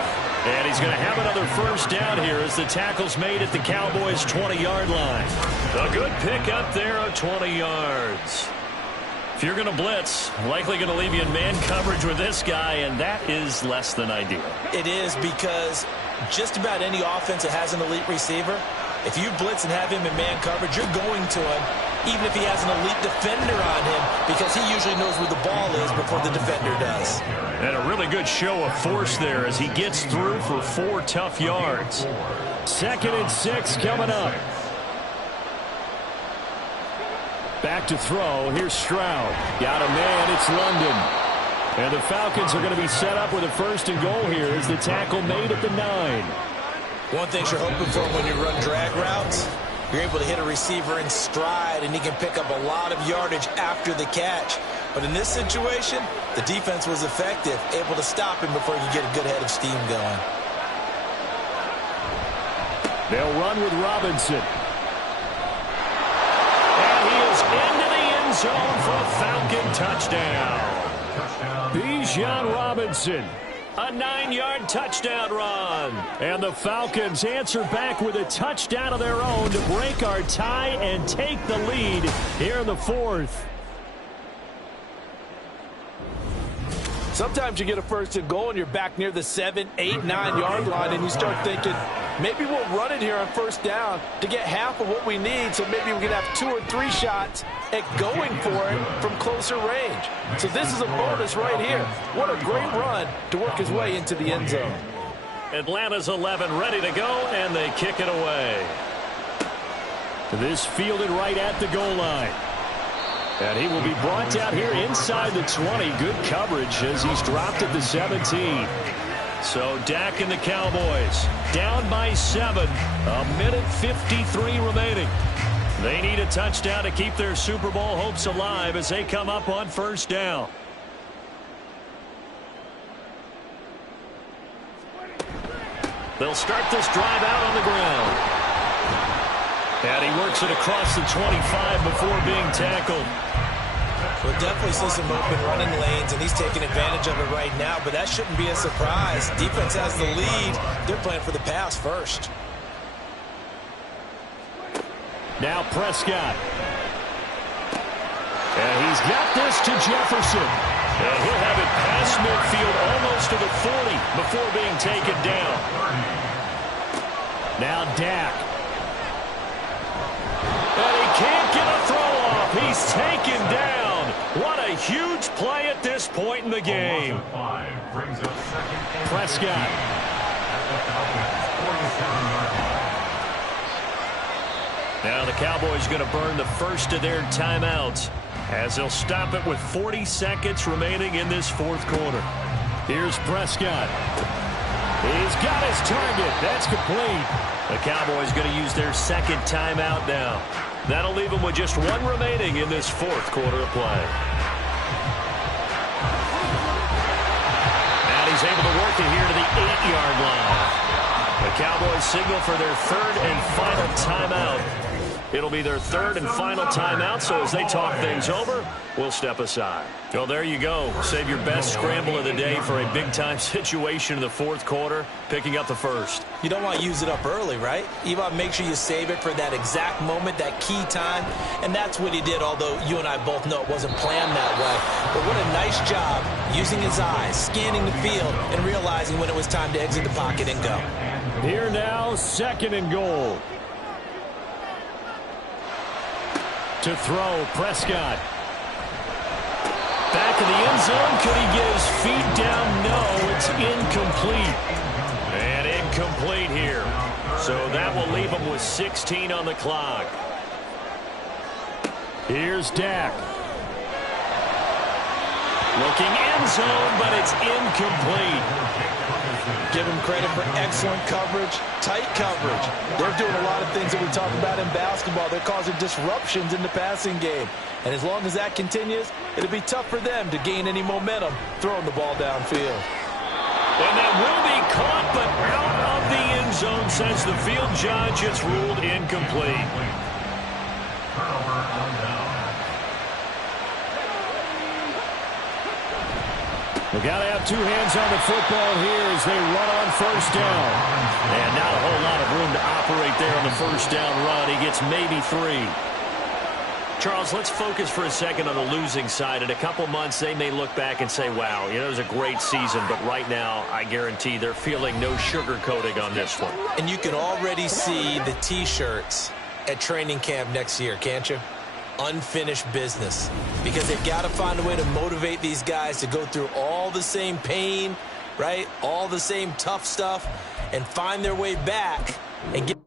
And he's going to have another first down here as the tackle's made at the Cowboys' 20-yard line. A good pickup there of 20 yards. If you're going to blitz, likely going to leave you in man coverage with this guy, and that is less than ideal. It is, because just about any offense that has an elite receiver, if you blitz and have him in man coverage, you're going to him, even if he has an elite defender on him, because he usually knows where the ball is before the defender does. And a really good show of force there as he gets through for 4 tough yards. 2nd and 6 coming up. Back to throw. Here's Stroud. Got a man. It's London. And the Falcons are going to be set up with a 1st and goal here as the tackle made at the 9. One thing you're hoping for when you run drag routes, you're able to hit a receiver in stride, and he can pick up a lot of yardage after the catch. But in this situation, the defense was effective, able to stop him before you get a good head of steam going. They'll run with Robinson. And he is into the end zone for a Falcon touchdown. Bijan Robinson. A 9-yard touchdown run. And the Falcons answer back with a touchdown of their own to break our tie and take the lead here in the 4th. Sometimes you get a 1st and goal and you're back near the 7, 8, 9-yard line, and you start thinking, maybe we'll run it here on 1st down to get half of what we need, so maybe we can have 2 or 3 shots at going for it from closer range. So this is a bonus right here. What a great run to work his way into the end zone. Atlanta's 11 ready to go, and they kick it away. This fielded right at the goal line. And he will be brought down here inside the 20. Good coverage as he's dropped at the 17. So Dak and the Cowboys down by 7. A minute 53 remaining. They need a touchdown to keep their Super Bowl hopes alive as they come up on first down. They'll start this drive out on the ground. And he works it across the 25 before being tackled. We'll definitely see some open running lanes, and he's taking advantage of it right now, but that shouldn't be a surprise. Defense has the lead. They're playing for the pass first. Now Prescott. And he's got this to Jefferson. And he'll have it past midfield almost to the 40 before being taken down. Now Dak. And he can't get a throw off. He's taken down. What a huge play at this point in the game. Prescott. Now the Cowboys going to burn the first of their timeouts as they'll stop it with 40 seconds remaining in this fourth quarter. Here's Prescott. He's got his target. That's complete. The Cowboys going to use their second timeout now. That'll leave them with just one remaining in this fourth quarter of play. And he's able to work it here to the 8-yard line. The Cowboys signal for their third and final timeout. It'll be their third and final timeout, so as they talk things over, we'll step aside. Well, there you go. Save your best scramble of the day for a big-time situation in the fourth quarter, picking up the first. You don't want to use it up early, right? You want to make sure you save it for that exact moment, that key time, and that's what he did, although you and I both know it wasn't planned that way. But what a nice job using his eyes, scanning the field, and realizing when it was time to exit the pocket and go. Here now, second and goal. To throw, Prescott. Back in the end zone. Could he get his feet down? No, it's incomplete. And incomplete here. So that will leave him with 16 on the clock. Here's Dak. Looking end zone, but it's incomplete. Give him credit for excellent coverage, tight coverage. They're doing a lot of things that we talk about in basketball. They're causing disruptions in the passing game. And as long as that continues, it'll be tough for them to gain any momentum throwing the ball downfield. And that will be caught, but out of the end zone, says the field judge. It's ruled incomplete. We've got to have two hands on the football here as they run on first down. And not a whole lot of room to operate there on the first down run. He gets maybe 3. Charles, let's focus for a second on the losing side. In a couple months, they may look back and say, wow, it was a great season. But right now, I guarantee they're feeling no sugarcoating on this one. And you can already see the T-shirts at training camp next year, can't you? Unfinished business, because they've got to find a way to motivate these guys to go through all the same pain, right? All the same tough stuff, and find their way back and get.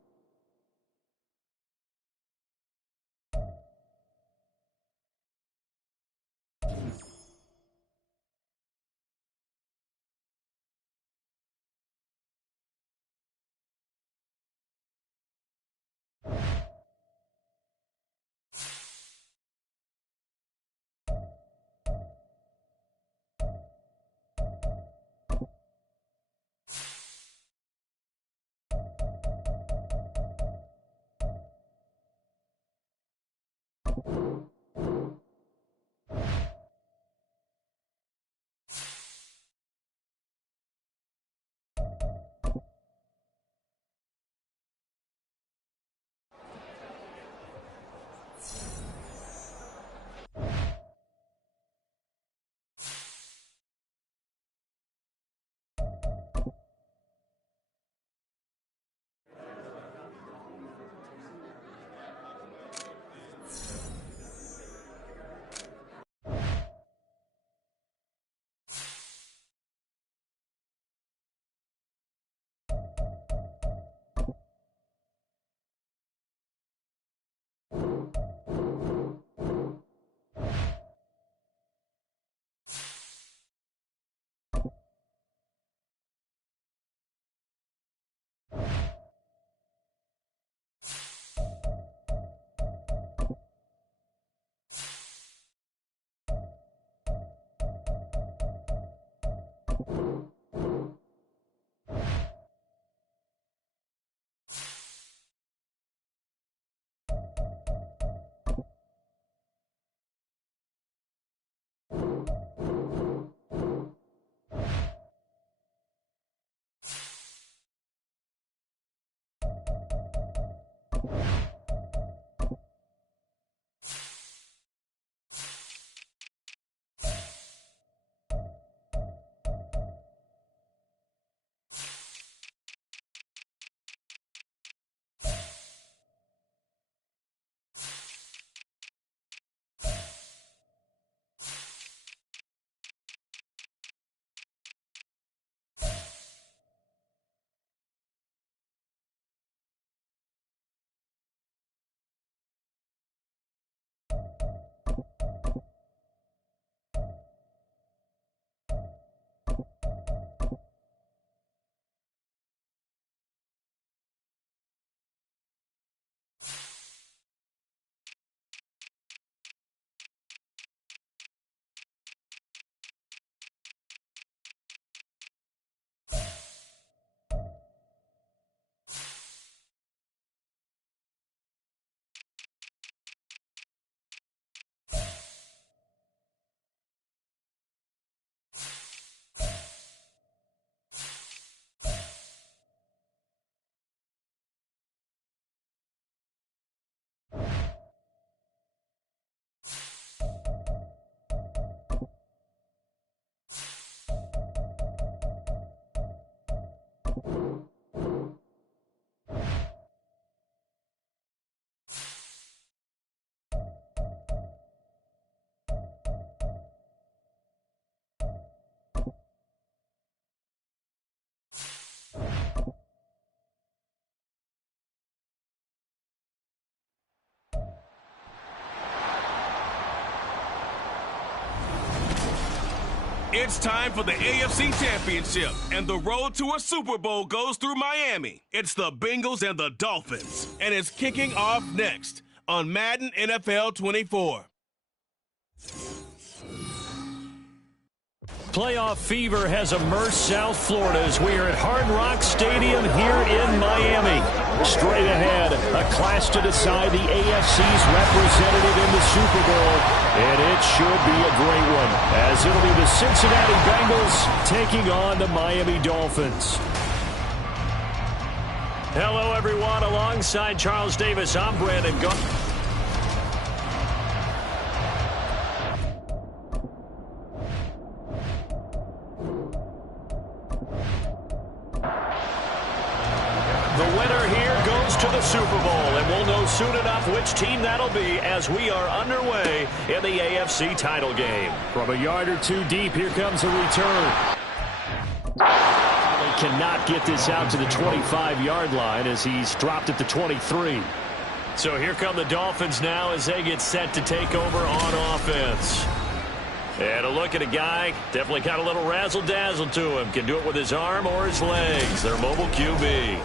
It's time for the AFC Championship, and the road to a Super Bowl goes through Miami. It's the Bengals and the Dolphins, and it's kicking off next on Madden NFL 24. Playoff fever has immersed South Florida as we are at Hard Rock Stadium here in Miami. Straight ahead, a clash to decide the AFC's representative in the Super Bowl. And it should be a great one, as it'll be the Cincinnati Bengals taking on the Miami Dolphins. Hello, everyone. Alongside Charles Davis, I'm Brandon Gaudin. The winner here goes to the Super Bowl, and we'll know soon enough which team that'll be as we are underway in the AFC title game. From a yard or two deep, here comes a return. They cannot get this out to the 25-yard line as he's dropped at the 23. So here come the Dolphins now as they get set to take over on offense. And a look at a guy, definitely got a little razzle-dazzle to him. Can do it with his arm or his legs. Their mobile QB.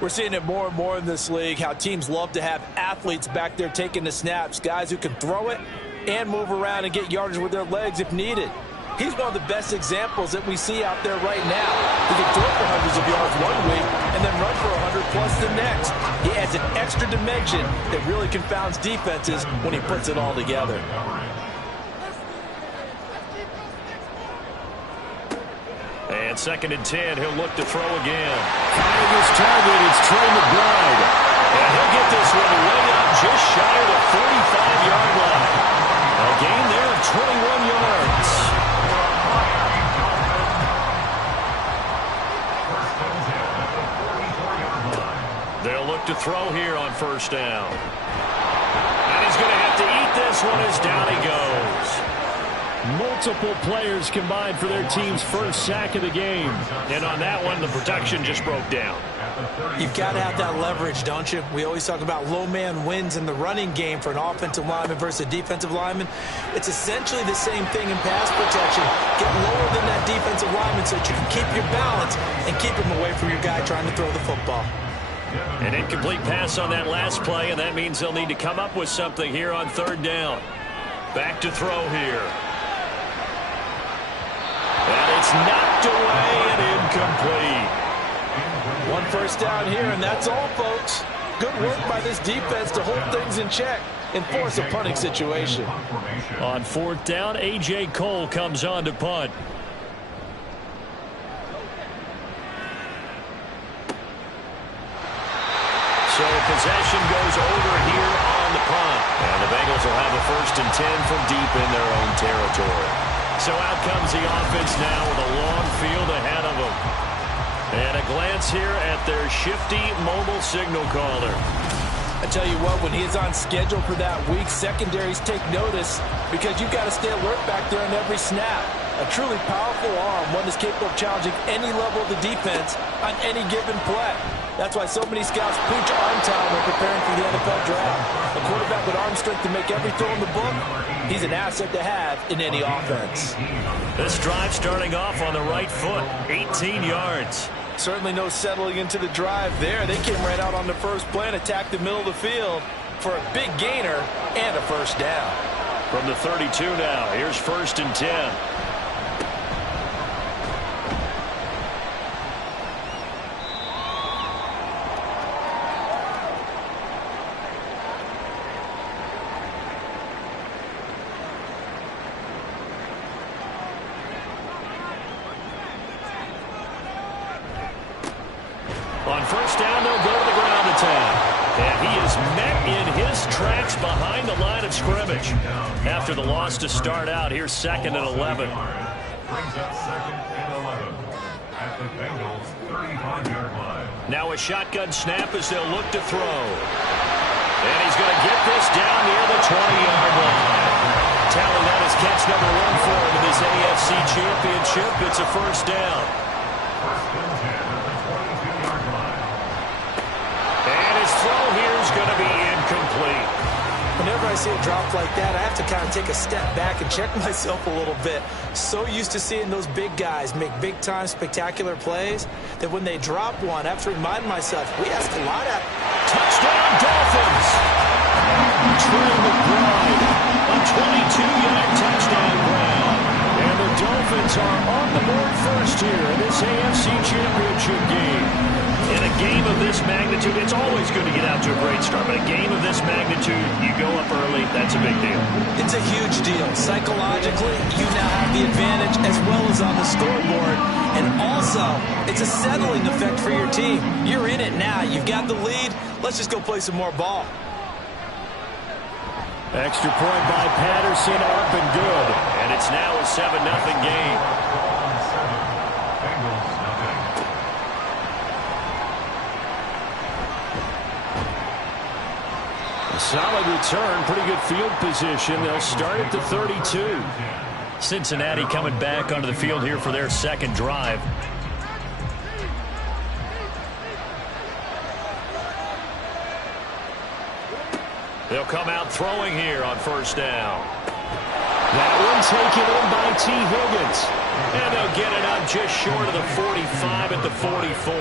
We're seeing it more and more in this league, how teams love to have athletes back there taking the snaps, guys who can throw it and move around and get yardage with their legs if needed. He's one of the best examples that we see out there right now. He can throw for hundreds of yards one week and then run for 100+ the next. He adds an extra dimension that really confounds defenses when he puts it all together. And 2nd and 10, he'll look to throw again. Finding his target, it's Trey McBride. And he'll get this one way up just shy of the 45-yard line. A gain there of 21 yards. They'll look to throw here on 1st down. And he's going to have to eat this one as down he goes. Multiple players combined for their team's first sack of the game. And on that one, the protection just broke down. You've got to have that leverage, don't you? We always talk about low man wins in the running game for an offensive lineman versus a defensive lineman. It's essentially the same thing in pass protection. Get lower than that defensive lineman so that you can keep your balance and keep him away from your guy trying to throw the football. An incomplete pass on that last play, and that means they'll need to come up with something here on 3rd down. Back to throw here. And it's knocked away and incomplete. 1 first down here, and that's all, folks. Good work by this defense to hold things in check and force a punting situation. On 4th down, A.J. Cole comes on to punt. So So possession goes over here on the punt. And the Bengals will have a 1st and 10 from deep in their own territory. So out comes the offense now with a long field ahead of them. And a glance here at their shifty mobile signal caller. I tell you what, when he's on schedule for that week, secondaries take notice because you've got to stay alert back there on every snap. A truly powerful arm, one that's capable of challenging any level of the defense on any given play. That's why so many scouts preach arm time when preparing for the NFL draft. A quarterback with arm strength to make every throw in the book, he's an asset to have in any offense. This drive starting off on the right foot, 18 yards. Certainly no settling into the drive there. They came right out on the first play and attacked the middle of the field for a big gainer and a 1st down. From the 32 now, here's 1st and 10. On 1st down, they'll go to the ground attack. And he is met in his tracks behind the line of scrimmage. After the loss to start out, here's 2nd and 11. Brings up 2nd and 11 at the Bengals' 35-yard line. Now a shotgun snap as they'll look to throw. And he's going to get this down near the 20-yard line. Tally that is catch number 1 for him in this AFC Championship. It's a 1st down. 1st and 10 at the 22-yard line. And his throw here is going to be incomplete. Whenever I see a drop like that, I have to kind of take a step back and check myself a little bit. So used to seeing those big guys make big-time spectacular plays that when they drop one, I have to remind myself, we ask a lot of... Touchdown, Dolphins! Trey McBride, a 22-yard touchdown grab. And the Dolphins are on the board first here in this AFC Championship game. In a game of this magnitude, it's always good to get out to a great start, but a game of this magnitude, you go up early, that's a big deal. It's a huge deal. Psychologically, you now have the advantage as well as on the scoreboard. And also, it's a settling effect for your team. You're in it now. You've got the lead. Let's just go play some more ball. Extra point by Patterson, up and good. And it's now a 7-0 game. A solid return, pretty good field position. They'll start at the 32. Cincinnati coming back onto the field here for their 2nd drive. They'll come out throwing here on 1st down. That one taken in by T. Higgins. And they'll get it up just short of the 45 at the 44. A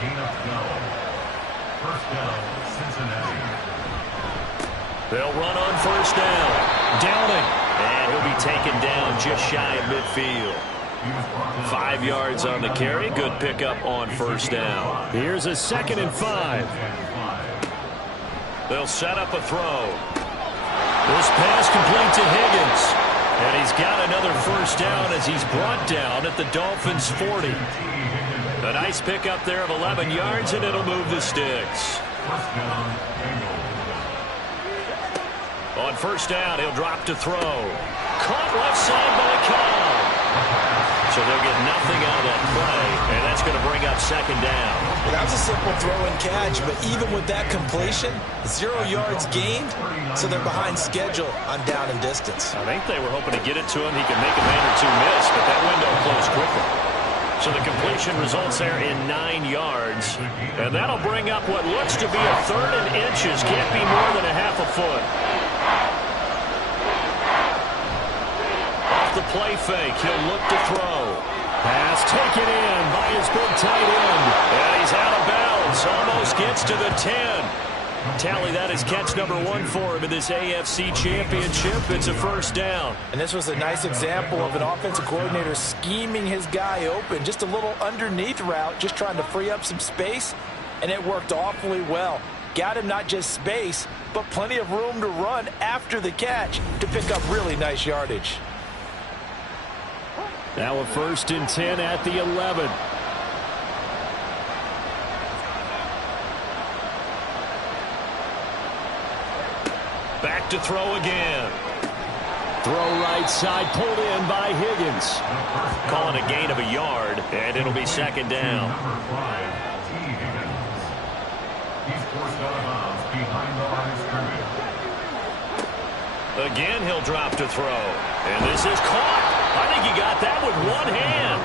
gain of 12. 1st down, Cincinnati. They'll run on 1st down. Downing. And he'll be taken down just shy of midfield. 5 yards on the carry. Good pickup on 1st down. Here's a 2nd and 5. They'll set up a throw. This pass complete to Higgins. And he's got another 1st down as he's brought down at the Dolphins' 40. A nice pickup there of 11 yards, and it'll move the sticks. On 1st down, he'll drop to throw. Caught left side by Cobb. So they'll get nothing out of that play, and that's going to bring up 2nd down. Well, that was a simple throw and catch, but even with that completion, 0 yards gained, so they're behind schedule on down and distance. I think they were hoping to get it to him. He could make a man or two miss, but that window closed quickly. So the completion results there in 9 yards, and that'll bring up what looks to be a 3rd and inches. Can't be more than a half a foot. Off the play fake, he'll look to throw. Pass taken in by his big tight end. And he's out of bounds. Almost gets to the 10. Tally that is catch number 1 for him in this AFC Championship. It's a 1st down. And this was a nice example of an offensive coordinator scheming his guy open. Just a little underneath route, just trying to free up some space. And it worked awfully well. Got him not just space, but plenty of room to run after the catch to pick up really nice yardage. Now a 1st and 10 at the 11. back to throw again. Throw right side, pulled in by Higgins. Calling a gain of a yard, and it'll be second down. Number 5, T. Higgins. He's forced out of bounds behind the line of scrimmage. Again, he'll drop to throw. And this is caught. I think he got that with one hand.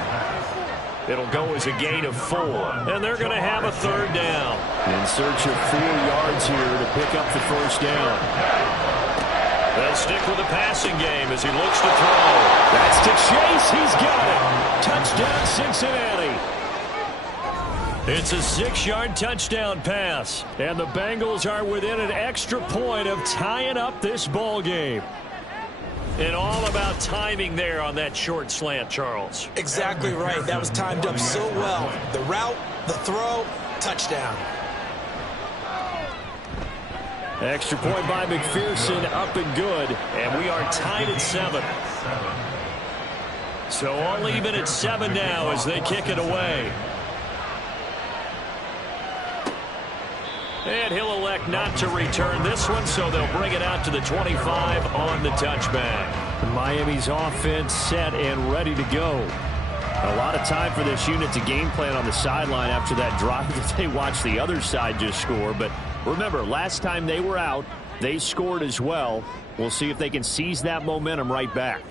It'll go as a gain of 4. And they're going to have a third down. In search of 4 yards here to pick up the first down. They'll stick with the passing game as he looks to throw. That's to Chase. He's got it. Touchdown, Cincinnati. It's a 6-yard touchdown pass. And the Bengals are within an extra point of tying up this ball game. And all about timing there on that short slant, Charles. Exactly right. That was timed up so well. The route, the throw, touchdown. Extra point by McPherson, up and good. And we are tied at 7. So all even at 7 now as they kick it away. And he'll elect not to return this one, so they'll bring it out to the 25 on the touchback. Miami's offense set and ready to go. A lot of time for this unit to game plan on the sideline after that drive that they watched the other side just score. But remember, last time they were out, they scored as well. We'll see if they can seize that momentum right back.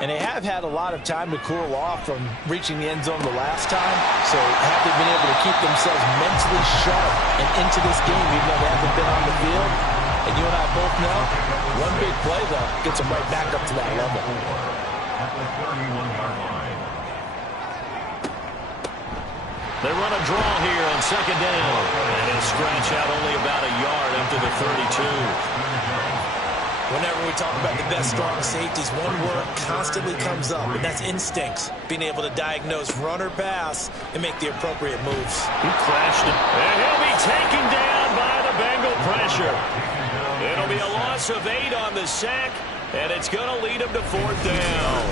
And they have had a lot of time to cool off from reaching the end zone the last time. So have they been able to keep themselves mentally sharp and into this game, even though they haven't been on the field? And you and I both know, one big play, though, gets them right back up to that level. At the 31-yard line. They run a draw here on second down. And he'll scratch out only about a yard up to the 32. Whenever we talk about the best strong safeties, one word constantly comes up, and that's instincts. Being able to diagnose run or pass and make the appropriate moves. He crashed it. And he'll be taken down by the Bengal pressure. It'll be a loss of 8 on the sack, and it's going to lead him to 4th down.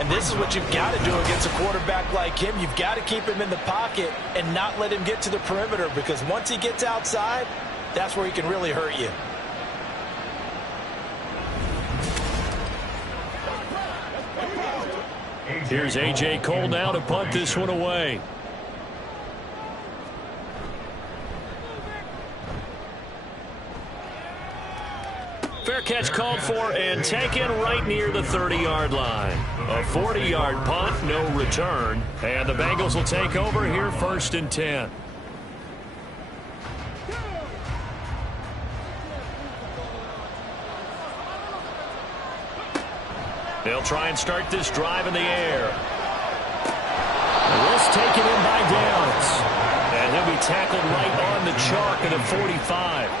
And this is what you've got to do against a quarterback like him. You've got to keep him in the pocket and not let him get to the perimeter, because once he gets outside, that's where he can really hurt you. Here's A.J. Cole now to punt this one away. Fair catch called for and taken right near the 30-yard line. A 40-yard punt, no return. And the Bengals will take over here 1st and 10. They'll try and start this drive in the air. This taken in by Downs. And he'll be tackled right on the chalk at the 45. A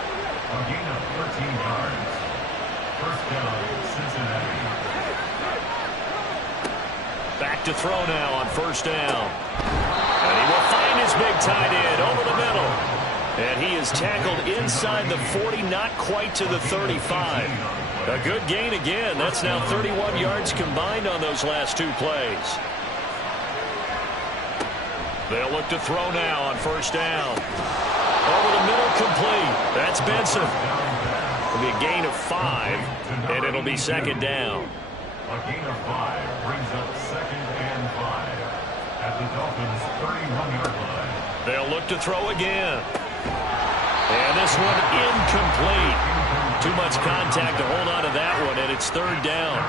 gain of 13 yards. First down, Cincinnati. Back to throw now on 1st down. And he will find his big tight end over the middle. And he is tackled inside the 40, not quite to the 35. A good gain again. That's now 31 yards combined on those last 2 plays. They'll look to throw now on 1st down. Over the middle, complete. That's Benson. It'll be a gain of 5, and it'll be 2nd down. A gain of 5 brings up 2nd and 5 at the Dolphins' 31-yard line. They'll look to throw again. And this one incomplete. Too much contact to hold on to that one, and it's 3rd down.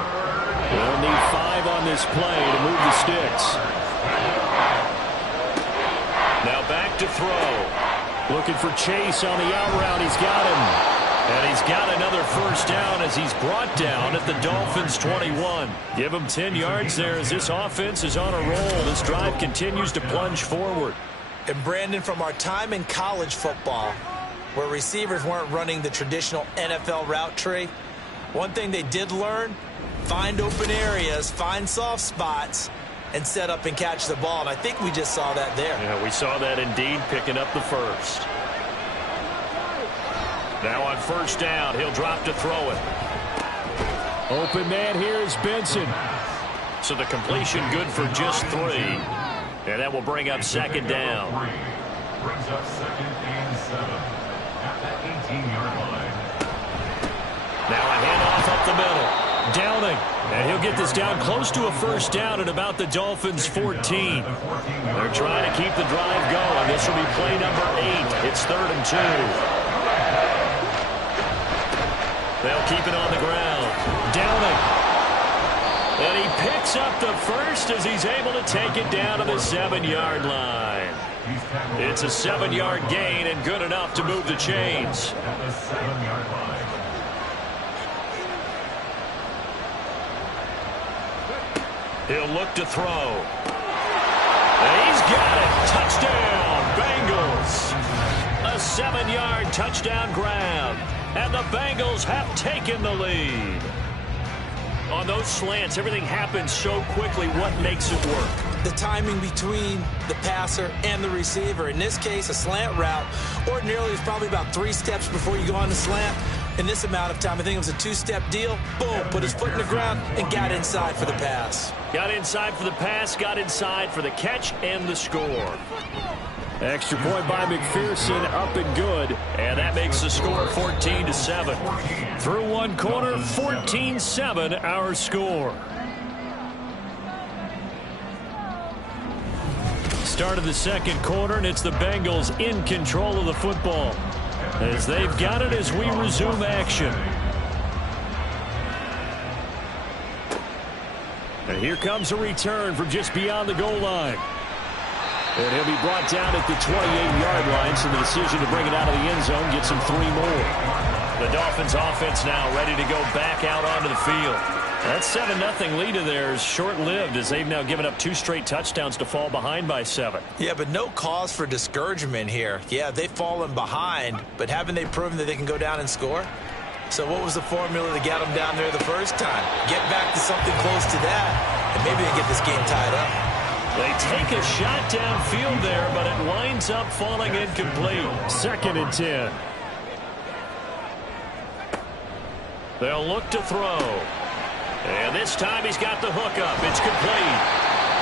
They'll need 5 on this play to move the sticks. Now back to throw. Looking for Chase on the out route. He's got him. And he's got another 1st down as he's brought down at the Dolphins' 21. Give him 10 yards there as this offense is on a roll. This drive continues to plunge forward. And Brandon, from our time in college football, where receivers weren't running the traditional NFL route tree, one thing they did learn, find open areas, find soft spots, and set up and catch the ball. And I think we just saw that there. Yeah, we saw that indeed, picking up the 1st. Now on 1st down, he'll drop to throw it. Open man here is Benson. So the completion good for just 3. And that will bring up 2nd down. Brings up 2nd and 7 at the 18-yard line. Now a handoff up the middle. Downing. And he'll get this down close to a first down at about the Dolphins' 14. They're trying to keep the drive going. This will be play number 8. It's 3rd and 2. They'll keep it on the ground. Downing. And he picks up the first as he's able to take it down to the 7-yard line. It's a 7-yard gain and good enough to move the chains. At the 7-yard line. He'll look to throw. And he's got it. Touchdown, Bengals. A 7-yard touchdown grab. And the Bengals have taken the lead. On those slants, everything happens so quickly. What makes it work? The timing between the passer and the receiver. In this case, a slant route ordinarily is probably about 3 steps before you go on the slant. In this amount of time, I think it was a 2-step deal. Boom, put his foot in the ground and got inside for the pass. Got inside for the pass, got inside for the catch and the score. Extra point by McPherson, up and good. And that makes the score 14-7. Through one quarter, 14-7 our score. Start of the second quarter, and it's the Bengals in control of the football as they've got it as we resume action. And here comes a return from just beyond the goal line. And he'll be brought down at the 28-yard line, so the decision to bring it out of the end zone gets him 3 more. The Dolphins offense now ready to go back out onto the field. That 7-0 lead of theirs short-lived as they've now given up 2 straight touchdowns to fall behind by 7. Yeah, but no cause for discouragement here. Yeah, they've fallen behind, but haven't they proven that they can go down and score? So what was the formula to get them down there the first time? Get back to something close to that, and maybe they get this game tied up. They take a shot downfield there, but it winds up falling incomplete. 2nd and 10. They'll look to throw. And this time he's got the hook up. It's complete.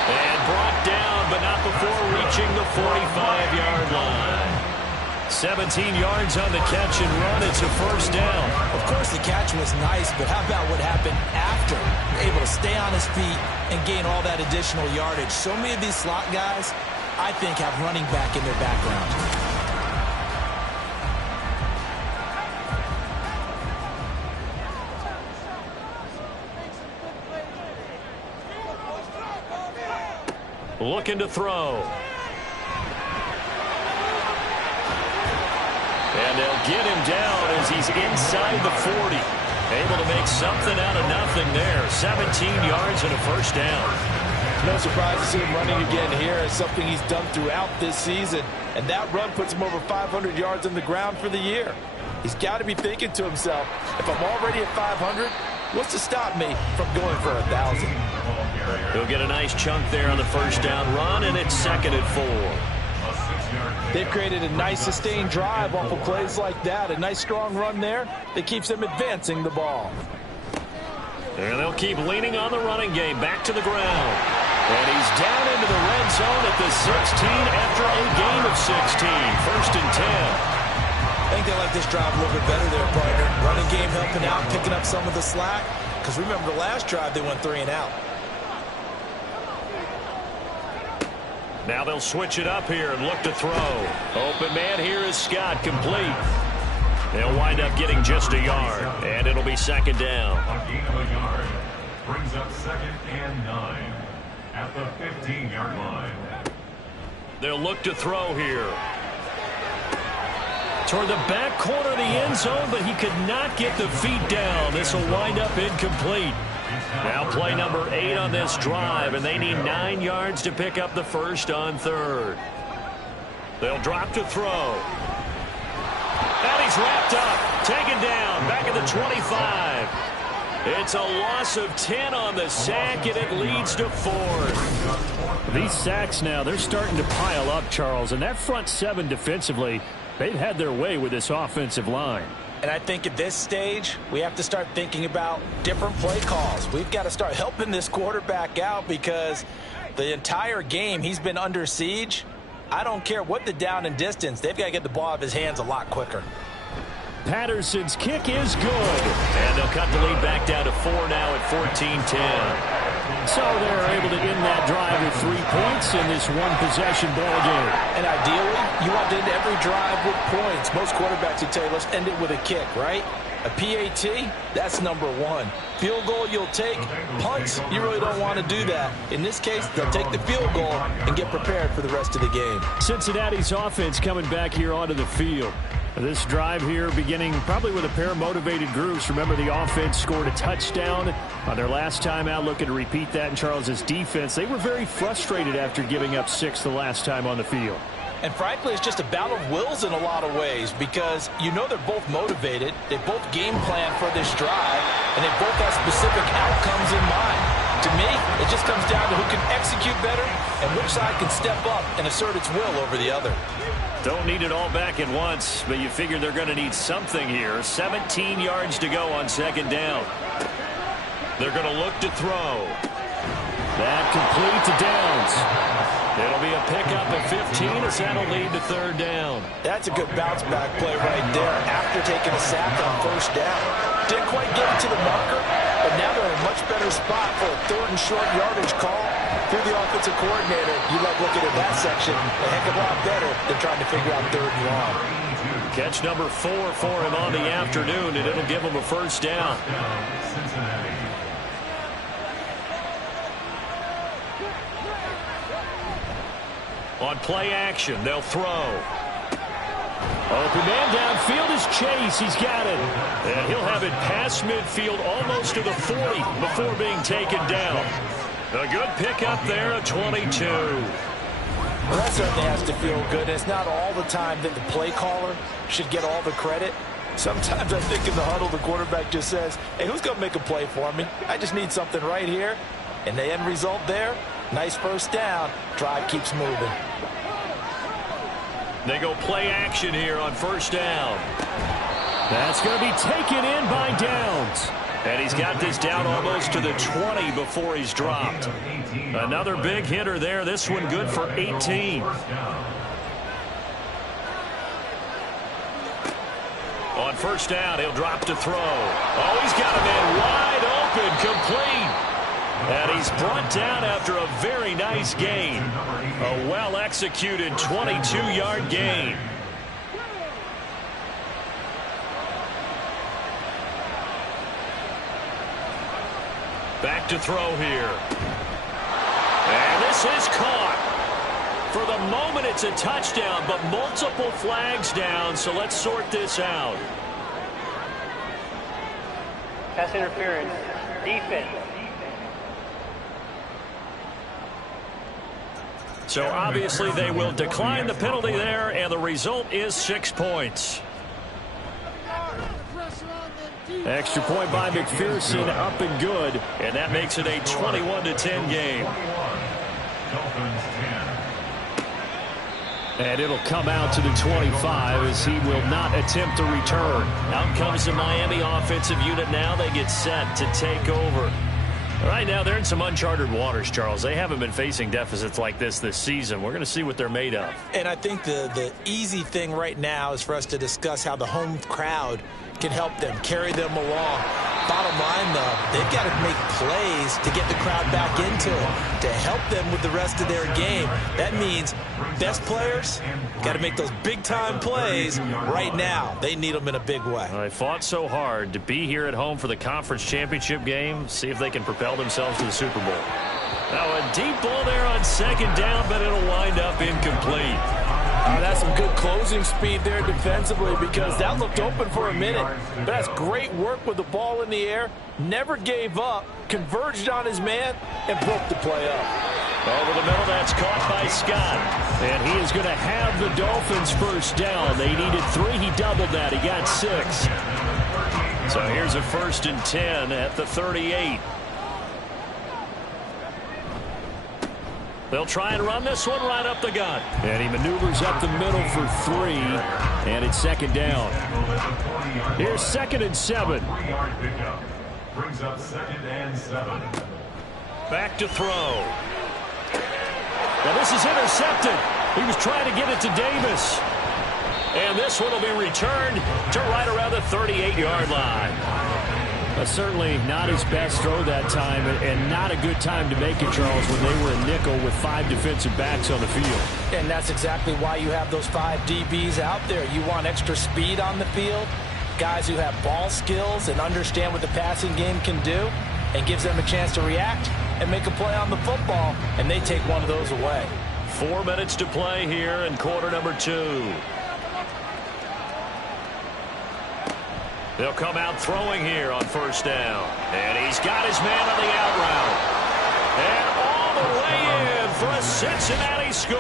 And brought down, but not before reaching the 45-yard line. 17 yards on the catch and run. It's a first down. Of course, the catch was nice, but how about what happened after? Able to stay on his feet and gain all that additional yardage. So many of these slot guys, I think, have running back in their background. Looking to throw. And they'll get him down as he's inside the 40. Able to make something out of nothing there. 17 yards and a first down. No surprise to see him running again here. It's something he's done throughout this season. And that run puts him over 500 yards on the ground for the year. He's got to be thinking to himself, if I'm already at 500, what's to stop me from going for 1,000? He'll get a nice chunk there on the first down run, and it's 2nd and 4. They've created a nice sustained drive off of plays like that. A nice strong run there that keeps them advancing the ball. And they'll keep leaning on the running game. Back to the ground. And he's down into the red zone at the 16 after a gain of 16. 1st and 10. I think they like this drive a little bit better there, partner. Running game helping out, picking up some of the slack. Because remember, the last drive they went 3 and out. Now they'll switch it up here and look to throw. Open man here is Scott, complete. They'll wind up getting just a yard, and it'll be 2nd down. A gain of a yard brings up 2nd and 9 at the 15-yard line. They'll look to throw here. Toward the back corner of the end zone, but he could not get the feet down. This will wind up incomplete. Now play number 8 on this drive, and they need 9 yards to pick up the first on 3rd. They'll drop to throw. And he's wrapped up, taken down, back at the 25. It's a loss of 10 on the sack, and it leads to 4th. These sacks now, they're starting to pile up, Charles, and that front 7 defensively, they've had their way with this offensive line. And I think at this stage, we have to start thinking about different play calls. We've got to start helping this quarterback out because the entire game he's been under siege. I don't care what the down and distance. They've got to get the ball out of his hands a lot quicker. Patterson's kick is good. And they'll cut the lead back down to 4 now at 14-10. So they're able to end that drive with 3 points in this one-possession ball game. And ideally, you want to end every drive with points. Most quarterbacks would tell you, let's end it with a kick, right? A PAT, that's number one. Field goal you'll take. Punts, you really don't want to do that. In this case, they'll take the field goal and get prepared for the rest of the game. Cincinnati's offense coming back here onto the field. This drive here beginning probably with a pair of motivated groups. Remember, the offense scored a touchdown on their last time out, looking to repeat that in Charles's defense. They were very frustrated after giving up 6 the last time on the field. And frankly, it's just a battle of wills in a lot of ways because you know they're both motivated. They both game plan for this drive, and they both have specific outcomes in mind. To me, it just comes down to who can execute better and which side can step up and assert its will over the other. Don't need it all back at once, but you figure they're going to need something here. 17 yards to go on second down. They're going to look to throw. That complete to Downs. It'll be a pickup at 15 as that'll lead to third down. That's a good bounce back play right there after taking a sack on first down. Didn't quite get it to the marker, but now they're in a much better spot for a third and short yardage call. Through the offensive coordinator, you love looking at that section a heck of a lot better than trying to figure out third and long. Catch number 4 for him on the afternoon, and it'll give him a first down. On play action, they'll throw. Open man downfield is Chase. He's got it. And he'll have it past midfield almost to the 40 before being taken down. A good pickup there at 22. Well, that certainly has to feel good. It's not all the time that the play caller should get all the credit. Sometimes I think in the huddle, the quarterback just says, hey, who's going to make a play for me? I just need something right here. And the end result there, nice first down. Drive keeps moving. They go play action here on first down. That's going to be taken in by Downs. And he's got this down almost to the 20 before he's dropped. Another big hitter there. This one good for 18. On first down, he'll drop to throw. Oh, he's got a man wide open, complete. And he's brought down after a very nice gain. A well-executed 22-yard gain. Back to throw here. And this is caught. For the moment, it's a touchdown, but multiple flags down, so let's sort this out. Pass interference. Defense. So obviously they will decline the penalty there, and the result is 6 points. Extra point by McPherson, up and good. And that makes it a 21-10 game. And it'll come out to the 25 as he will not attempt to return. Out comes the Miami offensive unit now. They get set to take over. Right now, they're in some uncharted waters, Charles. They haven't been facing deficits like this season. We're going to see what they're made of. And I think the easy thing right now is for us to discuss how the home crowd can help them, carry them along. Bottom line, though, they've got to make plays to get the crowd back into it, to help them with the rest of their game. That means best players got to make those big-time plays right now. They need them in a big way. Well, they fought so hard to be here at home for the conference championship game. See if they can propel themselves to the Super Bowl. Now a deep ball there on second down, but it'll wind up incomplete. That's some good closing speed there defensively because that looked open for a minute. But that's great work with the ball in the air. Never gave up, converged on his man, and broke the play up. Over the middle, that's caught by Scott. And he is going to have the Dolphins first down. They needed 3. He doubled that. He got 6. So here's a 1st and 10 at the 38. They'll try and run this one right up the gut. And he maneuvers up the middle for 3. And it's second down. Here's 2nd and 7. 3-yard pickup. Brings up 2nd and 7. Back to throw. Now this is intercepted. He was trying to get it to Davis. And this one will be returned to right around the 38-yard line. Certainly not his best throw that time, and not a good time to make it, Charles, when they were in nickel with 5 defensive backs on the field. And that's exactly why you have those 5 DBs out there. You want extra speed on the field, guys who have ball skills and understand what the passing game can do, and gives them a chance to react and make a play on the football, and they take one of those away. 4 minutes to play here in quarter number 2. They'll come out throwing here on first down. And he's got his man on the out route. And all the way in for a Cincinnati score.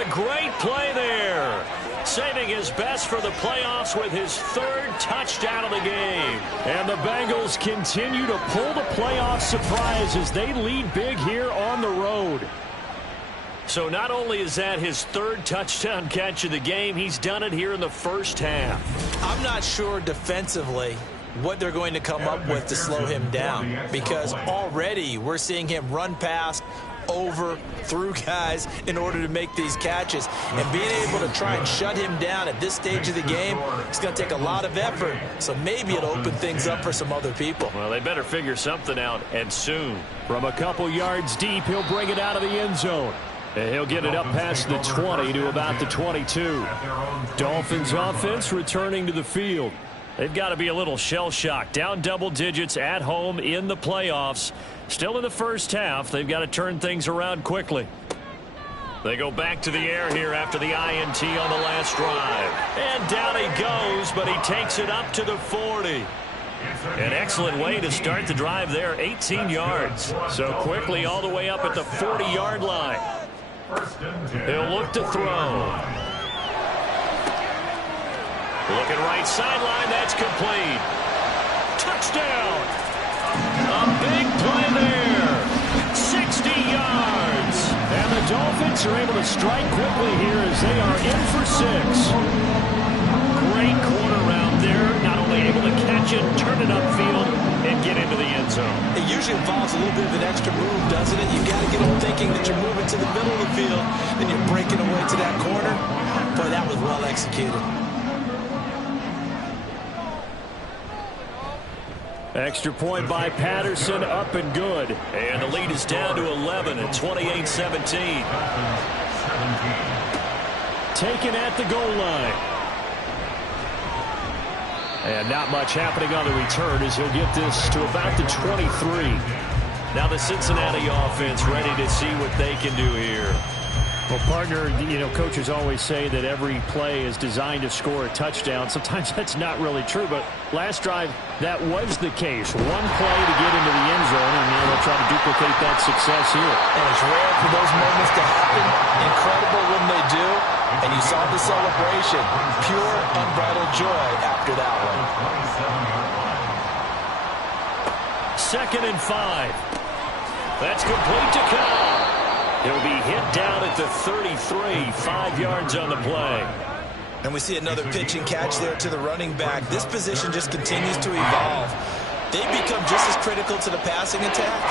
A great play there. Saving his best for the playoffs with his 3rd touchdown of the game. And the Bengals continue to pull the playoff surprise as they lead big here on the road. So not only is that his 3rd touchdown catch of the game, he's done it here in the first half. I'm not sure defensively what they're going to come up with to slow him down, because already we're seeing him run past, over, through guys in order to make these catches. And being able to try and shut him down at this stage of the game, it's going to take a lot of effort. So maybe it'll open things up for some other people. Well, they better figure something out, and soon. From a couple yards deep, he'll bring it out of the end zone. And he'll get it up past the 20 to about the 22. Dolphins offense returning to the field. They've got to be a little shell-shocked. Down double digits at home in the playoffs. Still in the first half. They've got to turn things around quickly. They go back to the air here after the INT on the last drive. And down he goes, but he takes it up to the 40. An excellent way to start the drive there, 18 yards. So quickly all the way up at the 40-yard line. He'll look to throw. Looking right sideline, that's complete. Touchdown! A big play there. 60 yards. And the Dolphins are able to strike quickly here as they are in for 6. Great corner route there. Not only able to catch it, turn it upfield, and get into the end zone. It usually involves a little bit of an extra move, doesn't it? You've got to get them thinking that you're moving to the middle of the field, then you're breaking away to that corner. Boy, that was well executed. Extra point by Patterson, up and good. And the lead is down to 11 at 28-17. Taken at the goal line. And not much happening on the return as he'll get this to about the 23. Now the Cincinnati offense ready to see what they can do here. Well, partner, you know, coaches always say that every play is designed to score a touchdown. Sometimes that's not really true, but last drive, that was the case. One play to get into the end zone, and they'll try to duplicate that success here. And it's rare for those moments to happen. Incredible when they do. And you saw the celebration. Pure, unbridled joy after that one. 2nd and 5. That's complete to Cobb. He'll be hit down at the 33, 5 yards on the play. And we see another pitch and catch there to the running back. This position just continues to evolve. They become just as critical to the passing attack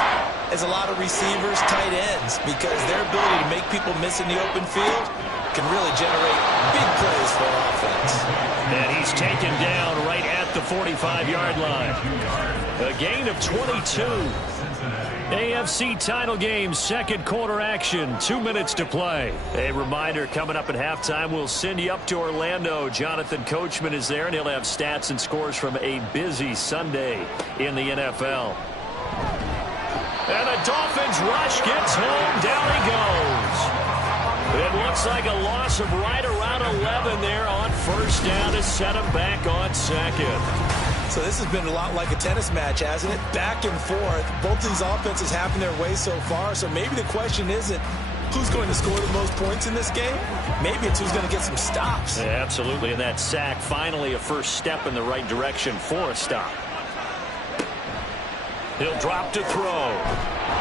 as a lot of receivers, tight ends, because their ability to make people miss in the open field can really generate big plays for an offense. And he's taken down right at the 45-yard line. A gain of 22. AFC title game, 2nd quarter action, 2 minutes to play. A reminder, coming up at halftime, we'll send you up to Orlando. Jonathan Coachman is there, and he'll have stats and scores from a busy Sunday in the NFL. And the Dolphins rush gets home, down he goes. It looks like a loss of right around 11 there on first down to set him back on 2nd. So this has been a lot like a tennis match, hasn't it? Back and forth. Both these offenses having their way so far. So maybe the question isn't who's going to score the most points in this game. Maybe it's who's going to get some stops. Yeah, absolutely. And that sack, finally a first step in the right direction for a stop. He'll drop to throw.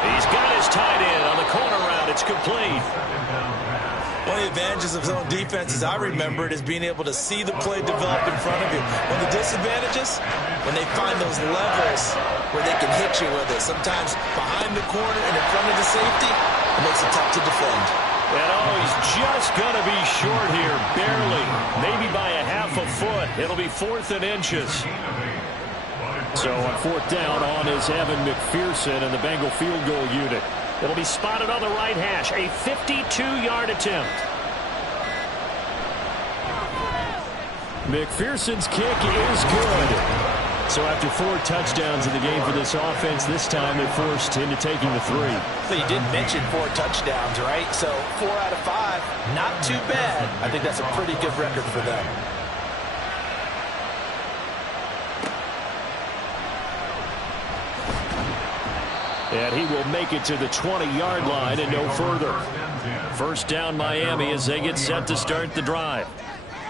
He's got his tight end on the corner route. It's complete. One of the advantages of zone defense, as I remember it, is being able to see the play develop in front of you. One of the disadvantages, when they find those levels where they can hit you with it, sometimes behind the corner and in front of the safety, it makes it tough to defend. And oh, he's just just going to be short here, barely, maybe by a half a foot. It'll be 4th and inches. So on 4th down, on is Evan McPherson and the Bengal field goal unit. It'll be spotted on the right hash, a 52-yard attempt. McPherson's kick is good. So after 4 touchdowns in the game for this offense, this time they're forced into taking the 3. So you did mention 4 touchdowns, right? So 4 out of 5, not too bad. I think that's a pretty good record for them. And he will make it to the 20-yard line and no further. 1st down Miami as they get set to start the drive.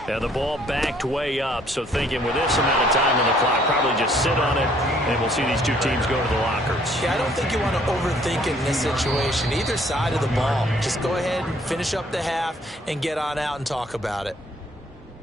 And the ball backed way up, so thinking with this amount of time on the clock, probably just sit on it, and we'll see these two teams go to the lockers. Yeah, I don't think you want to overthink in this situation. Either side of the ball. Just go ahead and finish up the half and get on out and talk about it.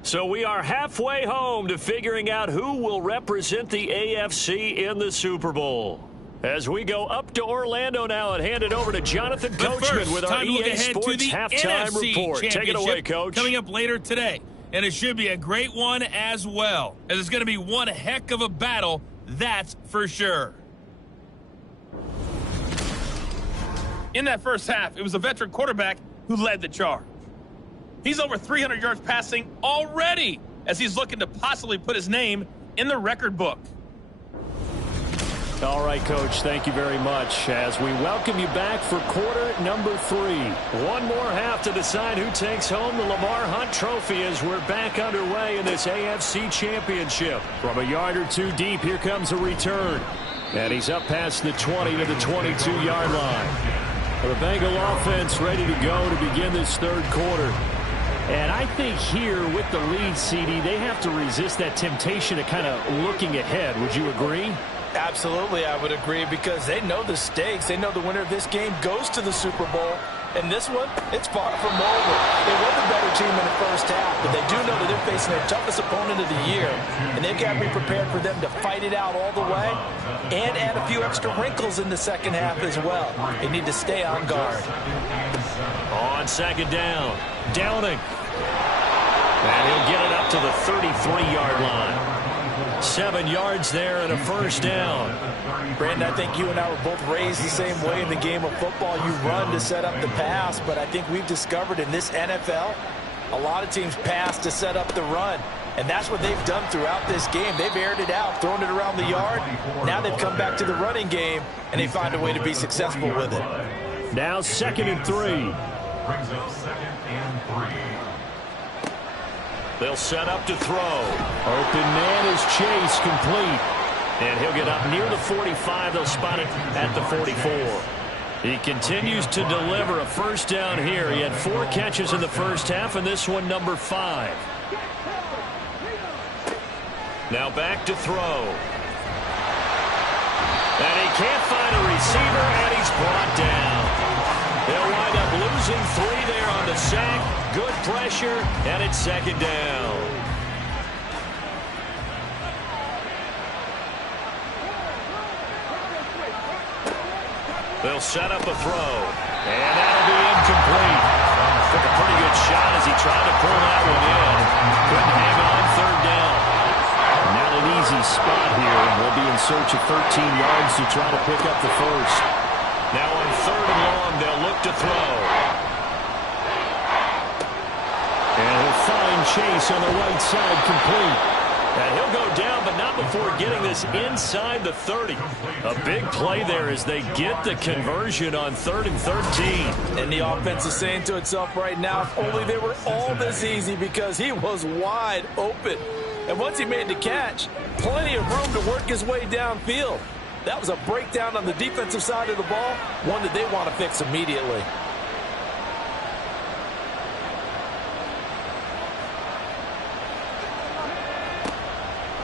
So we are halfway home to figuring out who will represent the AFC in the Super Bowl. As we go up to Orlando now and hand it over to Jonathan Coachman with our EA Sports Halftime Report. Take it away, Coach. Coming up later today. And it should be a great one as well, as it's going to be one heck of a battle, that's for sure. In that first half, it was a veteran quarterback who led the charge. He's over 300 yards passing already, as he's looking to possibly put his name in the record book. All right, Coach, thank you very much as we welcome you back for quarter number 3. One more half to decide who takes home the Lamar Hunt Trophy as we're back underway in this AFC Championship. From a yard or 2 deep, here comes a return. And he's up past the 20 to the 22-yard line. The Bengal offense ready to go to begin this 3rd quarter. And I think here with the lead, CD, they have to resist that temptation of kind of looking ahead. Would you agree? Absolutely, I would agree, because they know the stakes. They know the winner of this game goes to the Super Bowl. And this one, it's far from over. They were the better team in the first half, but they do know that they're facing their toughest opponent of the year. And they've got to be prepared for them to fight it out all the way and add a few extra wrinkles in the second half as well. They need to stay on guard. On 2nd down, Downing. And he'll get it up to the 33-yard line. 7 yards there and a 1st down. Brandon, I think you and I were both raised the same way in the game of football. You run to set up the pass, but I think we've discovered in this NFL, a lot of teams pass to set up the run. And that's what they've done throughout this game. They've aired it out, thrown it around the yard. Now they've come back to the running game, and they find a way to be successful with it. Now 2nd and 3. Brings up 2nd and 3. They'll set up to throw. Open man is Chase, complete. And he'll get up near the 45. They'll spot it at the 44. He continues to deliver a 1st down here. He had 4 catches in the first half, and this one number 5. Now back to throw. And he can't find a receiver, and he's brought down. They'll wind up losing 3 there on the sack. Good pressure, and it's 2nd down. They'll set up a throw, and that'll be incomplete. Took a pretty good shot as he tried to pull that one in. Couldn't hang on 3rd down. Not an easy spot here. We'll be in search of 13 yards to try to pick up the 1st. Now on 3rd and long, they'll look to throw. And he'll find Chase on the right side, complete. And he'll go down, but not before getting this inside the 30. A big play there as they get the conversion on 3rd and 13. And the offense is saying to itself right now, if only they were all this easy, because he was wide open. And once he made the catch, plenty of room to work his way downfield. That was a breakdown on the defensive side of the ball, one that they want to fix immediately.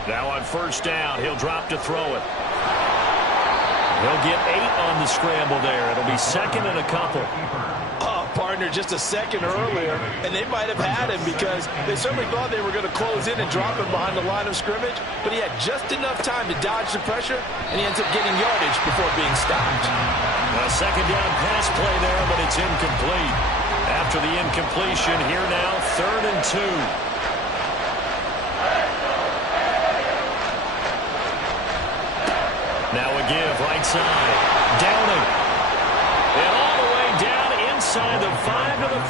Now on 1st down, he'll drop to throw it. He'll get 8 on the scramble there. It'll be 2nd and a couple. Oh, partner, just a second earlier, and they might have had him because they certainly thought they were going to close in and drop him behind the line of scrimmage, but he had just enough time to dodge the pressure, and he ends up getting yardage before being stopped. A 2nd down pass play there, but it's incomplete. After the incompletion, here now, 3rd and 2. Now a give, right side. Downing. And all the way down inside the 5 to the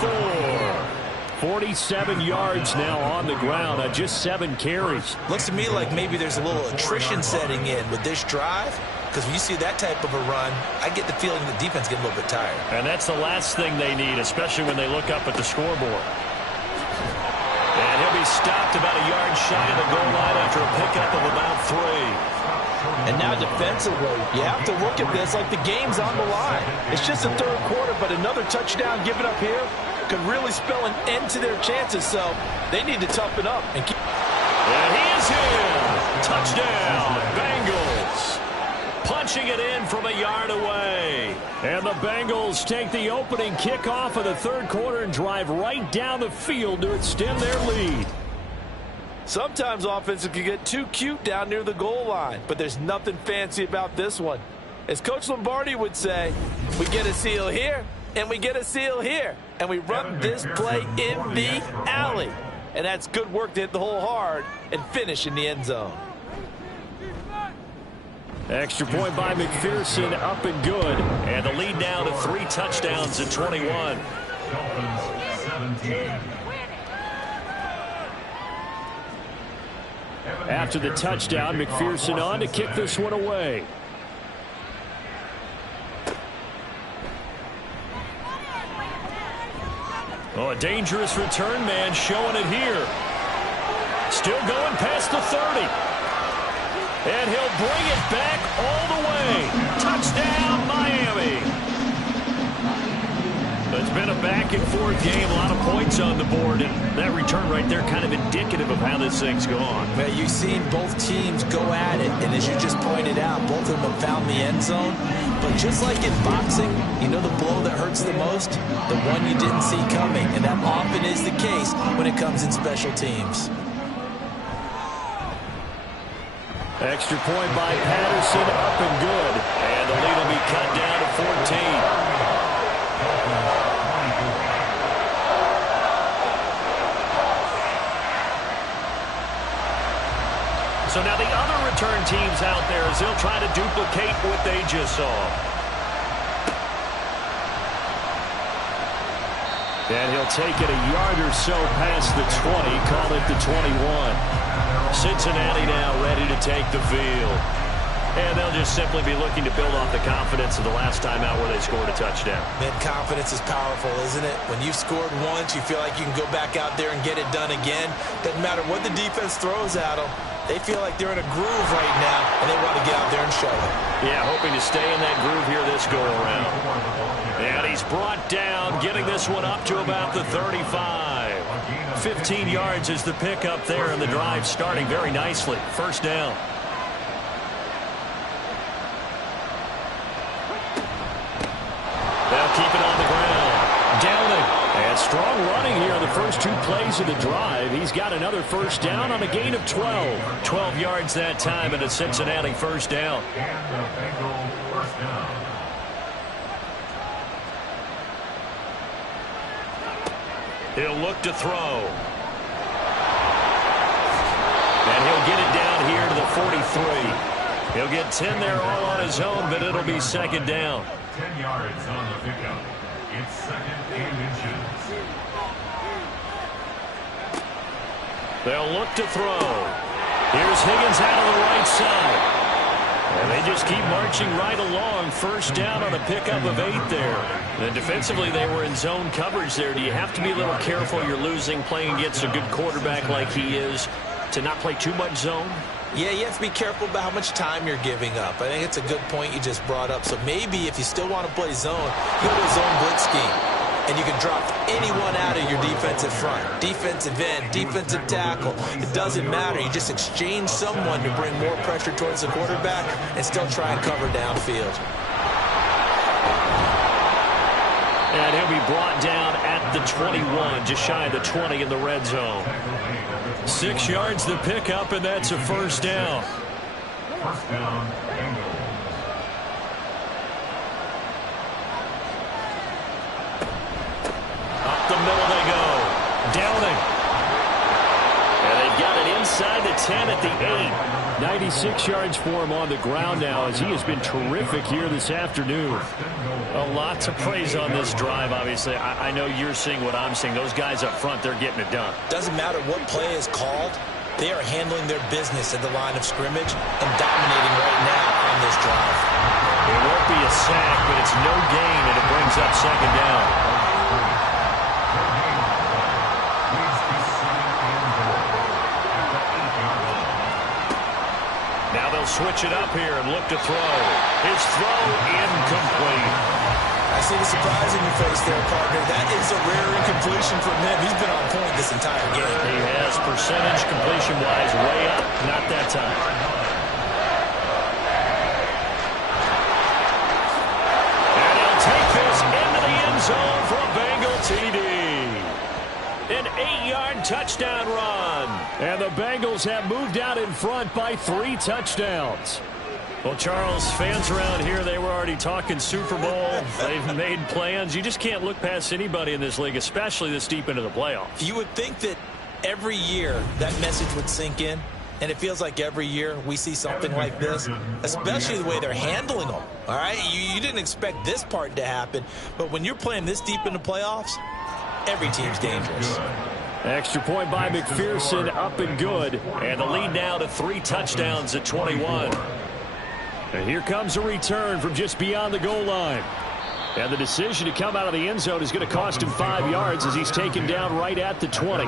4. 47 yards now on the ground on just 7 carries. Looks to me like maybe there's a little attrition setting in with this drive, because when you see that type of a run, I get the feeling the defense getting a little bit tired. And that's the last thing they need, especially when they look up at the scoreboard. And he'll be stopped about a yard shy of the goal line after a pickup of about 3. And now defensively, you have to look at this like the game's on the line. It's just the 3rd quarter, but another touchdown given up here could really spell an end to their chances, so they need to toughen up. And he is in. Touchdown, Bengals. Punching it in from a yard away. And the Bengals take the opening kickoff of the 3rd quarter and drive right down the field to extend their lead. sometimes offenses can get too cute down near the goal line, but there's nothing fancy about this one. As Coach Lombardi would say, we get a seal here, and we get a seal here, and we run this play in the alley. And that's good work to hit the hole hard and finish in the end zone. Extra point by McPherson, up and good. And the lead now to 3 touchdowns at 21. Dolphins 17. After the touchdown, McPherson on to kick this one away. Oh, a dangerous return man showing it here. Still going past the 30. And he'll bring it back all the way. Touchdown, Miami. It's been a back-and-forth game, a lot of points on the board, and that return right there kind of indicative of how this thing's gone. Well, you've seen both teams go at it, and as you just pointed out, both of them have found the end zone. But just like in boxing, you know the blow that hurts the most? The one you didn't see coming, and that often is the case when it comes in special teams. Extra point by Patterson, up and good. And the lead will be cut down to 14. So now the other return teams out there as they'll try to duplicate what they just saw. And he'll take it a yard or so past the 20, call it the 21. Cincinnati now ready to take the field. And they'll just simply be looking to build off the confidence of the last time out where they scored a touchdown. Man, confidence is powerful, isn't it? When you've scored once, you feel like you can go back out there and get it done again. Doesn't matter what the defense throws at them. They feel like they're in a groove right now, and they want to get out there and show it. Yeah, hoping to stay in that groove here this go-around. And he's brought down, getting this one up to about the 35. 15 yards is the pickup there, and the drive starting very nicely. First down. They'll keep it on the ground. Downing. And strong running here on the first 2 plays of the drive. He's got another first down on a gain of 12. 12 yards that time, and a Cincinnati first down. And the Bengal first down. He'll look to throw. And he'll get it down here to the 43. He'll get 10 there all on his own, but it'll be second down. 10 yards on the pickup. It's second and inches. They'll look to throw. Here's Higgins out of the right side. And they just keep marching right along. First down on a pickup of 8 there. And defensively, they were in zone coverage there. Do you have to be a little careful? You're losing, playing against a good quarterback like he is, to not play too much zone? Yeah, you have to be careful about how much time you're giving up. I think it's a good point you just brought up. So maybe if you still want to play zone, go to a zone blitz scheme. And you can drop anyone out of your defensive front. Defensive end, defensive tackle. It doesn't matter. You just exchange someone to bring more pressure towards the quarterback and still try and cover downfield. And he'll be brought down at the 21, just shy of the 20 in the red zone. 6 yards the pickup, and that's a first down. First down, Bengals. Downing. And they've got it inside the 10 at the 8. 96 yards for him on the ground now as he has been terrific here this afternoon. A lot to praise on this drive, obviously. I know you're seeing what I'm seeing. Those guys up front, they're getting it done. Doesn't matter what play is called. They are handling their business at the line of scrimmage and dominating right now on this drive. It won't be a sack, but it's no gain, and it brings up second down. Now they'll switch it up here and look to throw. His throw incomplete. I see the surprise in your face there, partner. That is a rare incompletion from him. He's been on point this entire game. He has percentage completion-wise way up. Not that time. And he'll take this into the end zone for a Bengal TD. An 8-yard touchdown run. And the Bengals have moved out in front by 3 touchdowns. Well, Charles, fans around here, they were already talking Super Bowl. They've made plans. You just can't look past anybody in this league, especially this deep into the playoffs. You would think that every year that message would sink in, and it feels like every year we see something like this, especially the way they're handling them. All right, you didn't expect this part to happen, but when you're playing this deep in the playoffs, every team's dangerous. Extra point by McPherson, up and good. And the lead now to 3 touchdowns at 21. And here comes a return from just beyond the goal line. And the decision to come out of the end zone is going to cost him 5 yards as he's taken down right at the 20.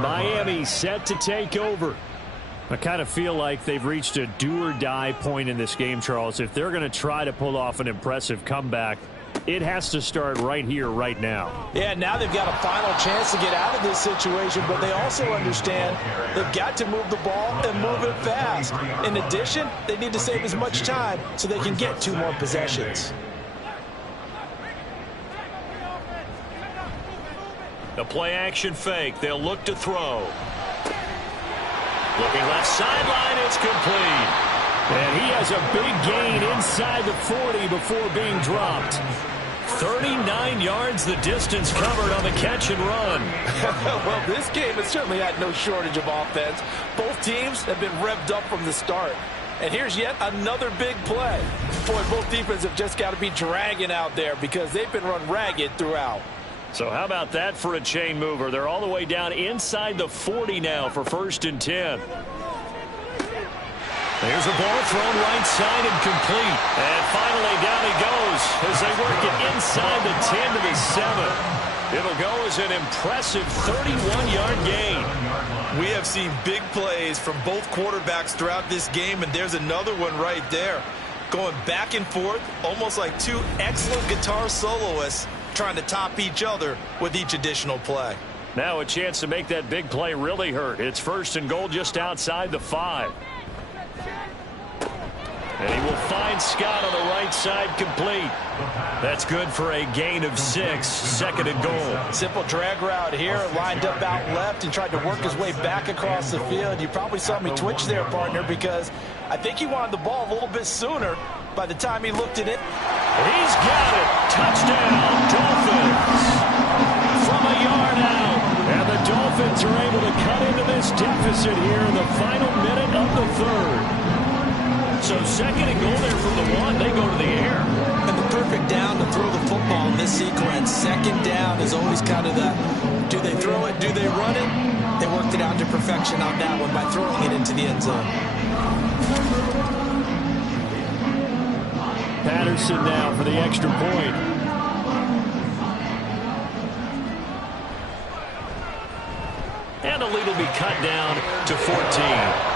Miami set to take over. I kind of feel like they've reached a do-or-die point in this game, Charles. If they're going to try to pull off an impressive comeback, it has to start right here, right now. Yeah, now they've got a final chance to get out of this situation, but they also understand they've got to move the ball and move it fast. In addition, they need to save as much time so they can get 2 more possessions. The play action fake. They'll look to throw. Looking left sideline. It's complete. And he has a big gain inside the 40 before being dropped. 39 yards the distance covered on the catch and run. Well, this game has certainly had no shortage of offense. Both teams have been revved up from the start. And here's yet another big play. Boy, both defenses have just got to be dragging out there because they've been run ragged throughout. So how about that for a chain mover? They're all the way down inside the 40 now for 1st and 10. There's a ball thrown right side and complete. And finally down he goes as they work it inside the 10 to the 7. It'll go as an impressive 31-yard gain. We have seen big plays from both quarterbacks throughout this game, and there's another one right there. Going back and forth, almost like 2 excellent guitar soloists trying to top each other with each additional play. Now a chance to make that big play really hurt. It's 1st and goal just outside the 5. And he will find Scott on the right side complete. That's good for a gain of 6, 2nd and goal. Simple drag route here, lined up out left and tried to work his way back across the field. You probably saw me twitch there, partner, because I think he wanted the ball a little bit sooner by the time he looked at it. He's got it. Touchdown, Dolphins. From a yard out. And the Dolphins are able to cut into this deficit here in the final minute of the 3rd. So 2nd and goal there from the 1. They go to the air. And the perfect down to throw the football in this sequence. 2nd down is always kind of the, do they throw it, do they run it? They worked it out to perfection on that one by throwing it into the end zone. Patterson now for the extra point. And the lead will be cut down to 14.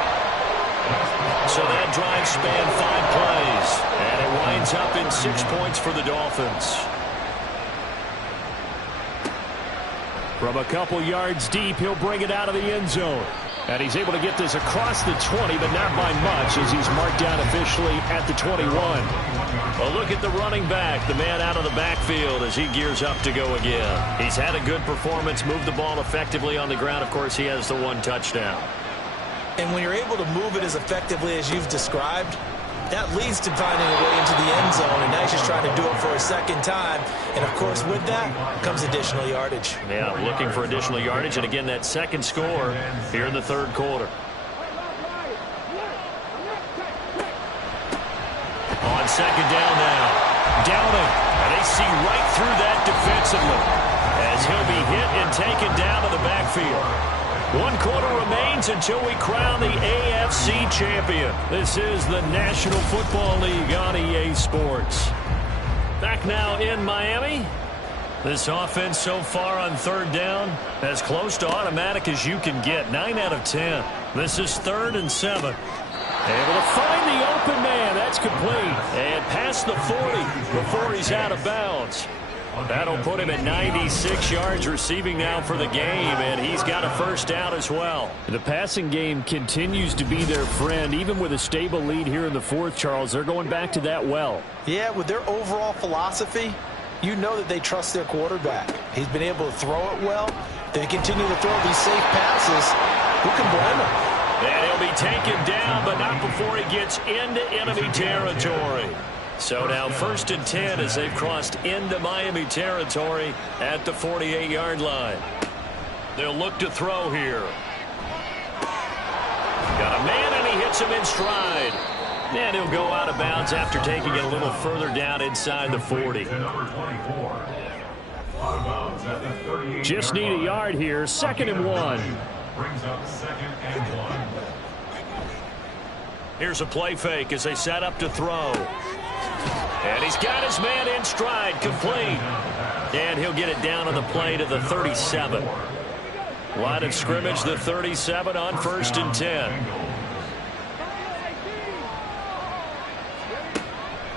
So that drive spanned 5 plays. And it winds up in 6 points for the Dolphins. From a couple yards deep, he'll bring it out of the end zone. And he's able to get this across the 20, but not by much as he's marked down officially at the 21. Well, look at the running back, the man out of the backfield as he gears up to go again. He's had a good performance, moved the ball effectively on the ground. Of course, he has the 1 touchdown. And when you're able to move it as effectively as you've described, That leads to finding a way into the end zone, and now he's just trying to do it for a second time. And, of course, with that comes additional yardage. Yeah, looking for additional yardage, and again, that second score here in the third quarter. On second down now. Downing, and they see right through that defensively as he'll be hit and taken down to the backfield. 1 quarter remains until we crown the AFC champion. This is the National Football League on EA Sports. Back now in Miami. This offense so far on third down as close to automatic as you can get. 9 out of 10. This is 3rd and 7. Able to find the open man. That's complete. And past the 40 before he's out of bounds. That'll put him at 96 yards receiving now for the game, and he's got a first down as well. The passing game continues to be their friend, even with a stable lead here in the fourth, Charles. They're going back to that well. Yeah, with their overall philosophy, you know that they trust their quarterback. He's been able to throw it well. They continue to throw these safe passes. Who can blame him? And he'll be taken down, but not before he gets into enemy territory. So now 1st and 10 as they've crossed into Miami territory at the 48-yard line. They'll look to throw here. Got a man, and he hits him in stride. And he'll go out of bounds after taking it a little further down inside the 40. Just need a yard here. 2nd and 1. Brings up 2nd and 1. Here's a play fake as they set up to throw. And he's got his man in stride, complete. And he'll get it down on the play to the 37. Line of scrimmage, the 37 on 1st and 10.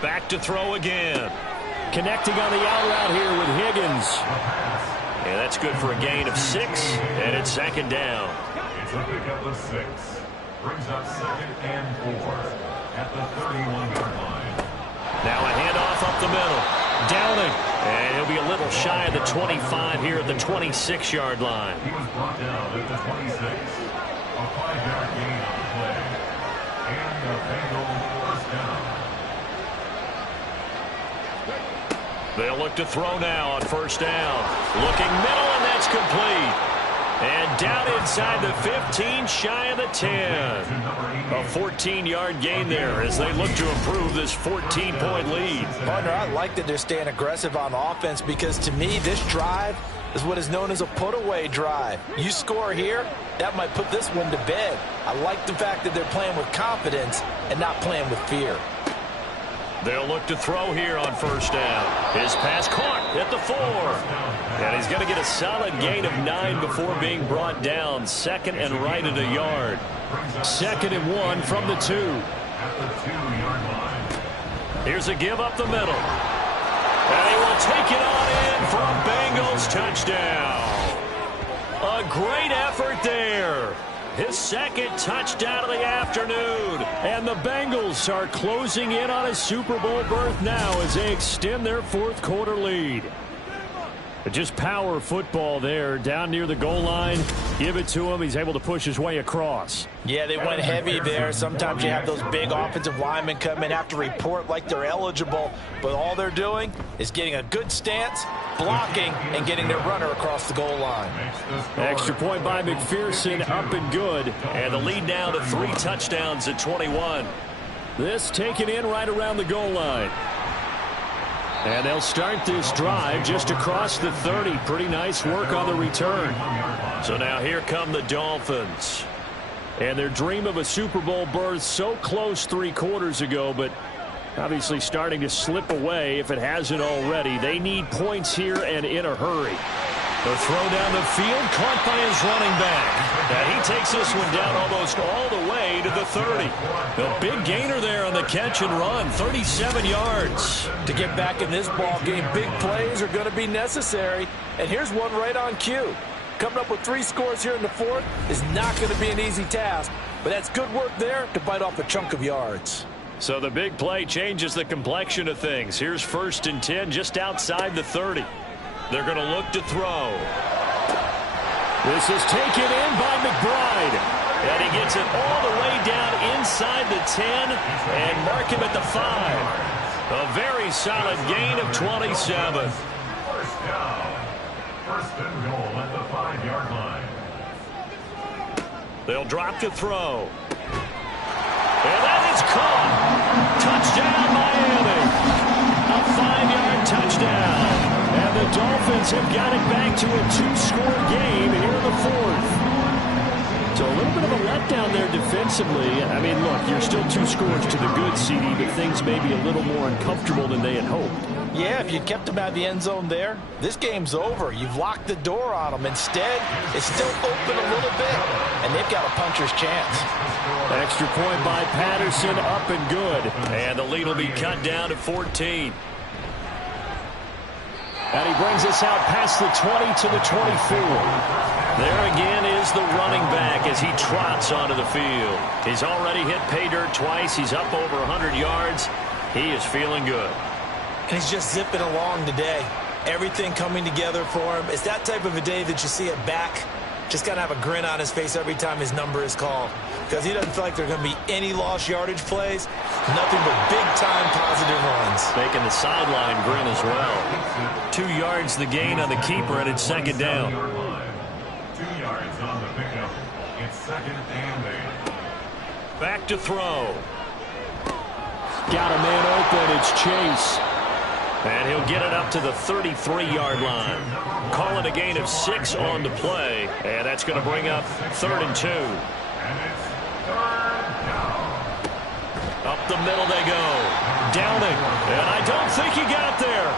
Back to throw again. Connecting on the out route here with Higgins. And that's good for a gain of 6, and it's 2nd down. It's a pickup of 6. Brings up 2nd and 4 at the 31-yard line. Now a handoff up the middle. Downing. And he'll be a little shy of the 25 here at the 26-yard line. He was brought down at the 26. A 5-yard gain on the play. And the Bengals first down. They'll look to throw now on 1st down. Looking middle, and that's complete. And down inside the 15, shy of the 10. A 14-yard gain there as they look to improve this 14-point lead. Partner, I like that they're staying aggressive on offense because, to me, this drive is what is known as a put-away drive. You score here, that might put this one to bed. I like the fact that they're playing with confidence and not playing with fear. They'll look to throw here on 1st down. His pass caught at the 4. And he's going to get a solid gain of 9 before being brought down. 2nd and right at a yard. 2nd and 1 from the 2. At the 2-yard line. Here's a give up the middle. And he will take it on in for a Bengals touchdown. A great effort there. His 2nd touchdown of the afternoon. And the Bengals are closing in on a Super Bowl berth now as they extend their 4th quarter lead. But just power football there down near the goal line. Give it to him. He's able to push his way across. Yeah, they went heavy there. Sometimes you have those big offensive linemen come in, have to report like they're eligible. But all they're doing is getting a good stance, blocking, and getting their runner across the goal line. Extra point by McPherson, up and good. And the lead now to 3 touchdowns at 21. This taken in right around the goal line. And they'll start this drive just across the 30. Pretty nice work on the return. So now here come the Dolphins. And their dream of a Super Bowl berth so close 3 quarters ago, but obviously starting to slip away if it hasn't already. They need points here and in a hurry. The throw down the field, caught by his running back. And he takes this one down almost all the way to the 30. The big gainer there on the catch and run, 37 yards. To get back in this ball game, big plays are going to be necessary. And here's one right on cue. Coming up with 3 scores here in the 4th is not going to be an easy task. But that's good work there to bite off a chunk of yards. So the big play changes the complexion of things. Here's 1st and 10 just outside the 30. They're going to look to throw. This is taken in by McBride. And he gets it all the way down inside the 10 and mark him at the 5. A very solid gain of 27. First down. First and goal at the 5-yard line. They'll drop to throw. And that is caught. Touchdown, Miami. A 5-yard touchdown. And the Dolphins have got it back to a 2-score game here in the 4th. So a little bit of a letdown there defensively. I mean, look, you're still 2 scores to the good, CD, but things may be a little more uncomfortable than they had hoped. Yeah, if you kept them out of the end zone there, this game's over. You've locked the door on them. Instead, it's still open a little bit, and they've got a puncher's chance. Extra point by Patterson, up and good. And the lead will be cut down to 14. And he brings us out past the 20 to the 24. There again is the running back as he trots onto the field. He's already hit pay dirt twice. He's up over 100 yards. He is feeling good. And he's just zipping along today. Everything coming together for him. It's that type of a day that you see it back. Just got to have a grin on his face every time his number is called. Because he doesn't feel like there are going to be any lost yardage plays. Nothing but big-time positive runs. Making the sideline grin as well. 2 yards the gain on the keeper, and it's second down. 2 yards on the pickup. It's second and 8. Back to throw. Got a man open. It's Chase. And he'll get it up to the 33-yard line. Call it a gain of 6 on the play. And that's going to bring up 3rd and 2. And it's 3rd down. Up the middle they go. Downing. And I don't think he got there.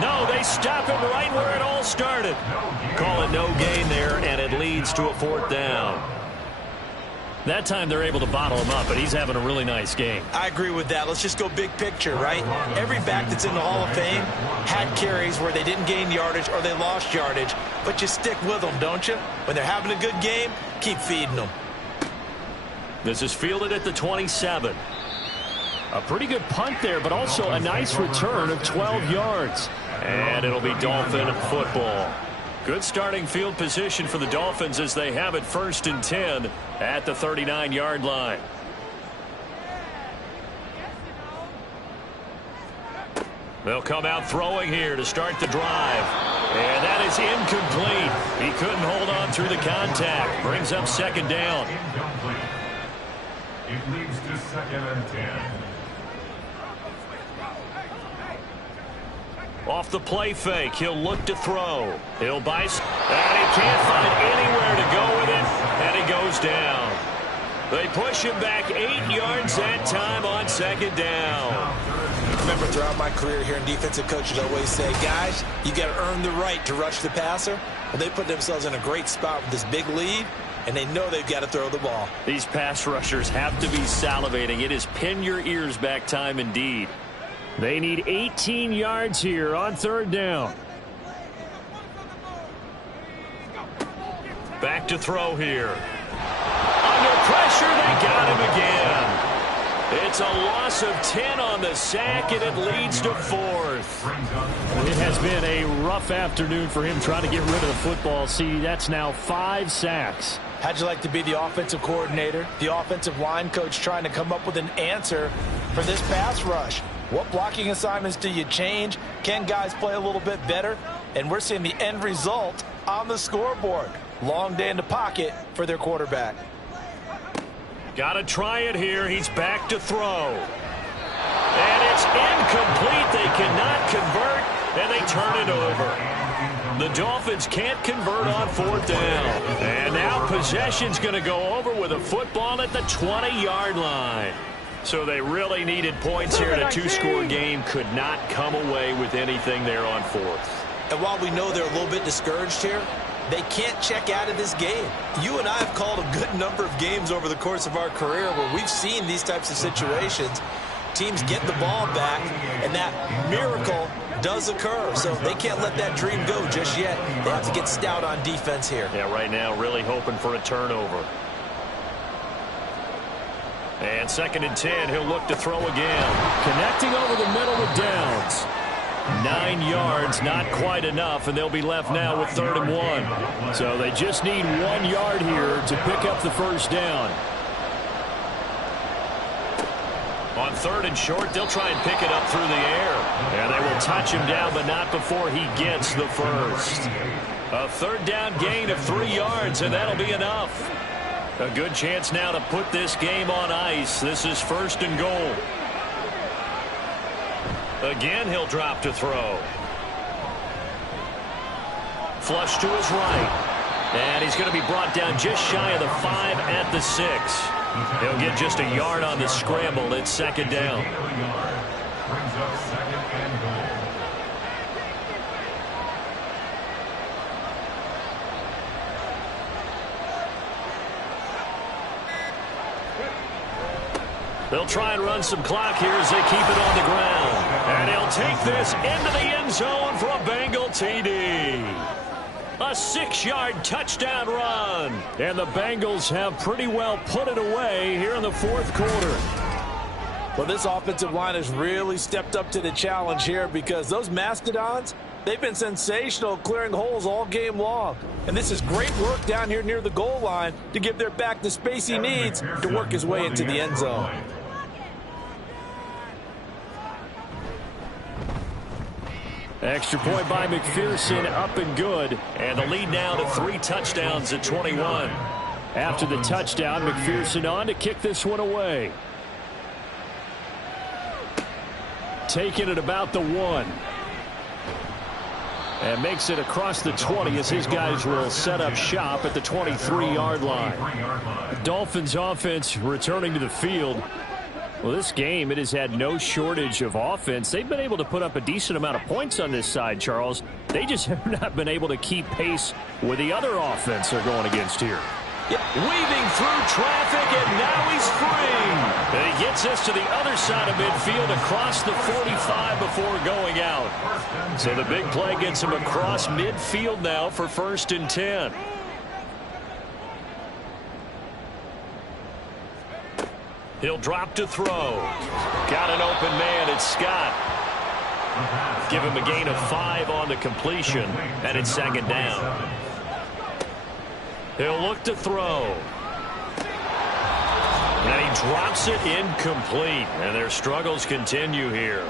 No, they stop him right where it all started. Call it no gain there, and it leads to a 4th down. That time they're able to bottle him up, but he's having a really nice game. I agree with that. Let's just go big picture, right? Every back that's in the Hall of Fame had carries where they didn't gain yardage or they lost yardage, but you stick with them, don't you? When they're having a good game, keep feeding them. This is fielded at the 27. A pretty good punt there, but also a nice return of 12 yards. And it'll be Dolphin football. Good starting field position for the Dolphins as they have it 1st and 10 at the 39-yard line. They'll come out throwing here to start the drive. And that is incomplete. He couldn't hold on through the contact. Brings up 2nd down. Incomplete. It leads to 2nd and 10. Off the play fake, he'll look to throw. He'll buy, and he can't find anywhere to go with it, and he goes down. They push him back 8 yards that time on 2nd down. Remember, throughout my career here in defensive coaches always say, guys, you got to earn the right to rush the passer. Well, they put themselves in a great spot with this big lead, and they know they've got to throw the ball. These pass rushers have to be salivating. It is pin your ears back time indeed. They need 18 yards here on 3rd down. Back to throw here. Under pressure, they got him again. It's a loss of 10 on the sack, and it leads to 4th. It has been a rough afternoon for him trying to get rid of the football. See, that's now 5 sacks. How'd you like to be the offensive coordinator, the offensive line coach trying to come up with an answer for this pass rush? What blocking assignments do you change? Can guys play a little bit better? And we're seeing the end result on the scoreboard. Long day in the pocket for their quarterback. Got to try it here. He's back to throw. And it's incomplete. They cannot convert, and they turn it over. The Dolphins can't convert on 4th down. And now possession's going to go over with a football at the 20-yard line. So they really needed points here in a 2-score game. Could not come away with anything there on 4th. And while we know they're a little bit discouraged here, they can't check out of this game. You and I have called a good number of games over the course of our career where we've seen these types of situations. Teams get the ball back, and that miracle does occur. So they can't let that dream go just yet. They have to get stout on defense here. Yeah, right now really hoping for a turnover. And 2nd and 10, he'll look to throw again. Connecting over the middle with Downs. 9 yards, not quite enough, and they'll be left now with 3rd and 1. So they just need 1 yard here to pick up the first down. On 3rd and short, they'll try and pick it up through the air. And they will touch him down, but not before he gets the first. A 3rd down gain of 3 yards, and that'll be enough. A good chance now to put this game on ice. This is 1st and goal. Again, he'll drop to throw. Flush to his right. And he's going to be brought down just shy of the 5 at the 6. He'll get just a yard on the scramble. It's 2nd down. Brings up 2nd and goal. They'll try and run some clock here as they keep it on the ground. And he'll take this into the end zone for a Bengal TD. A 6-yard touchdown run. And the Bengals have pretty well put it away here in the 4th quarter. Well, this offensive line has really stepped up to the challenge here because those Mastodons, they've been sensational clearing holes all game long. And this is great work down here near the goal line to give their back the space he needs to work his way into the end zone. Extra point by McPherson, up and good. And the lead now to 3 touchdowns at 21. After the touchdown, McPherson on to kick this one away. Taking it about the 1. And makes it across the 20 as his guys will set up shop at the 23-yard line. Dolphins offense returning to the field. Well, this game, it has had no shortage of offense. They've been able to put up a decent amount of points on this side, Charles. They just have not been able to keep pace with the other offense they're going against here. Yep. Weaving through traffic, and now he's free. And he gets us to the other side of midfield across the 45 before going out. So the big play gets him across midfield now for 1st and 10. He'll drop to throw. Got an open man. It's Scott. Give him a gain of 5 on the completion, and it's 2nd down. He'll look to throw. And he drops it incomplete, and their struggles continue here.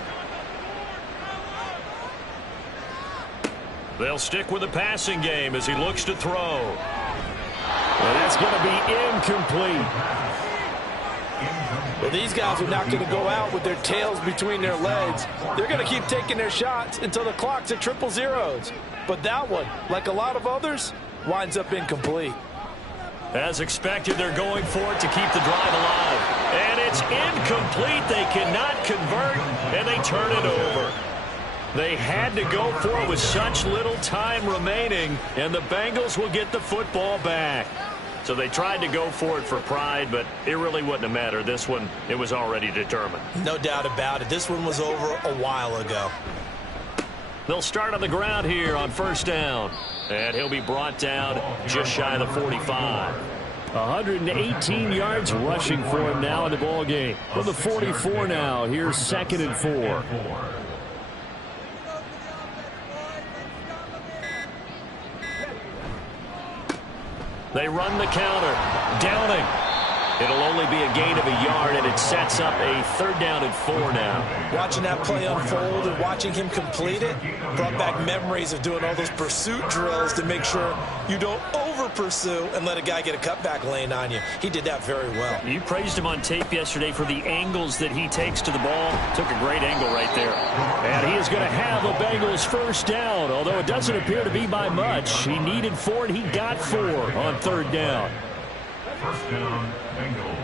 They'll stick with the passing game as he looks to throw. Well, that's going to be incomplete. Well, these guys are not going to go out with their tails between their legs. They're going to keep taking their shots until the clock's at 000s. But that one, like a lot of others, winds up incomplete. As expected, they're going for it to keep the drive alive. And it's incomplete. They cannot convert, and they turn it over. They had to go for it with such little time remaining, and the Bengals will get the football back. So they tried to go for it for pride, but it really wouldn't have mattered. This one, it was already determined. No doubt about it. This one was over a while ago. They'll start on the ground here on 1st down. And he'll be brought down just shy of the 45. 118 yards rushing for him now in the ball game. From the 44 now, here's 2nd and 4. They run the counter. Downing. It'll only be a gain of a yard, and it sets up a 3rd down and 4 now. Watching that play unfold and watching him complete it brought back memories of doing all those pursuit drills to make sure you don't over-pursue and let a guy get a cutback lane on you. He did that very well. You praised him on tape yesterday for the angles that he takes to the ball. Took a great angle right there. And he is going to have a Bengals 1st down, although it doesn't appear to be by much. He needed 4, and he got 4 on 3rd down. 1st down, Bengals.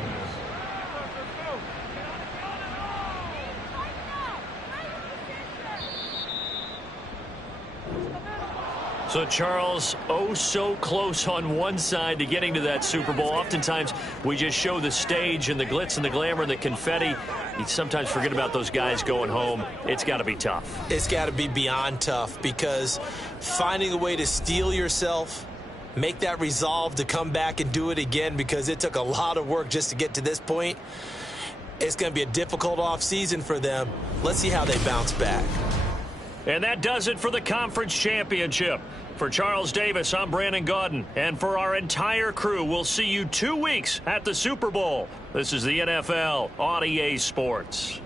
So, Charles, oh so close on one side to getting to that Super Bowl. Oftentimes, we just show the stage and the glitz and the glamour and the confetti. You sometimes forget about those guys going home. It's got to be tough. It's got to be beyond tough because finding a way to steel yourself, make that resolve to come back and do it again because it took a lot of work just to get to this point. It's going to be a difficult offseason for them. Let's see how they bounce back. And that does it for the conference championship. For Charles Davis, I'm Brandon Gaudin. And for our entire crew, we'll see you 2 weeks at the Super Bowl. This is the NFL on EA Sports.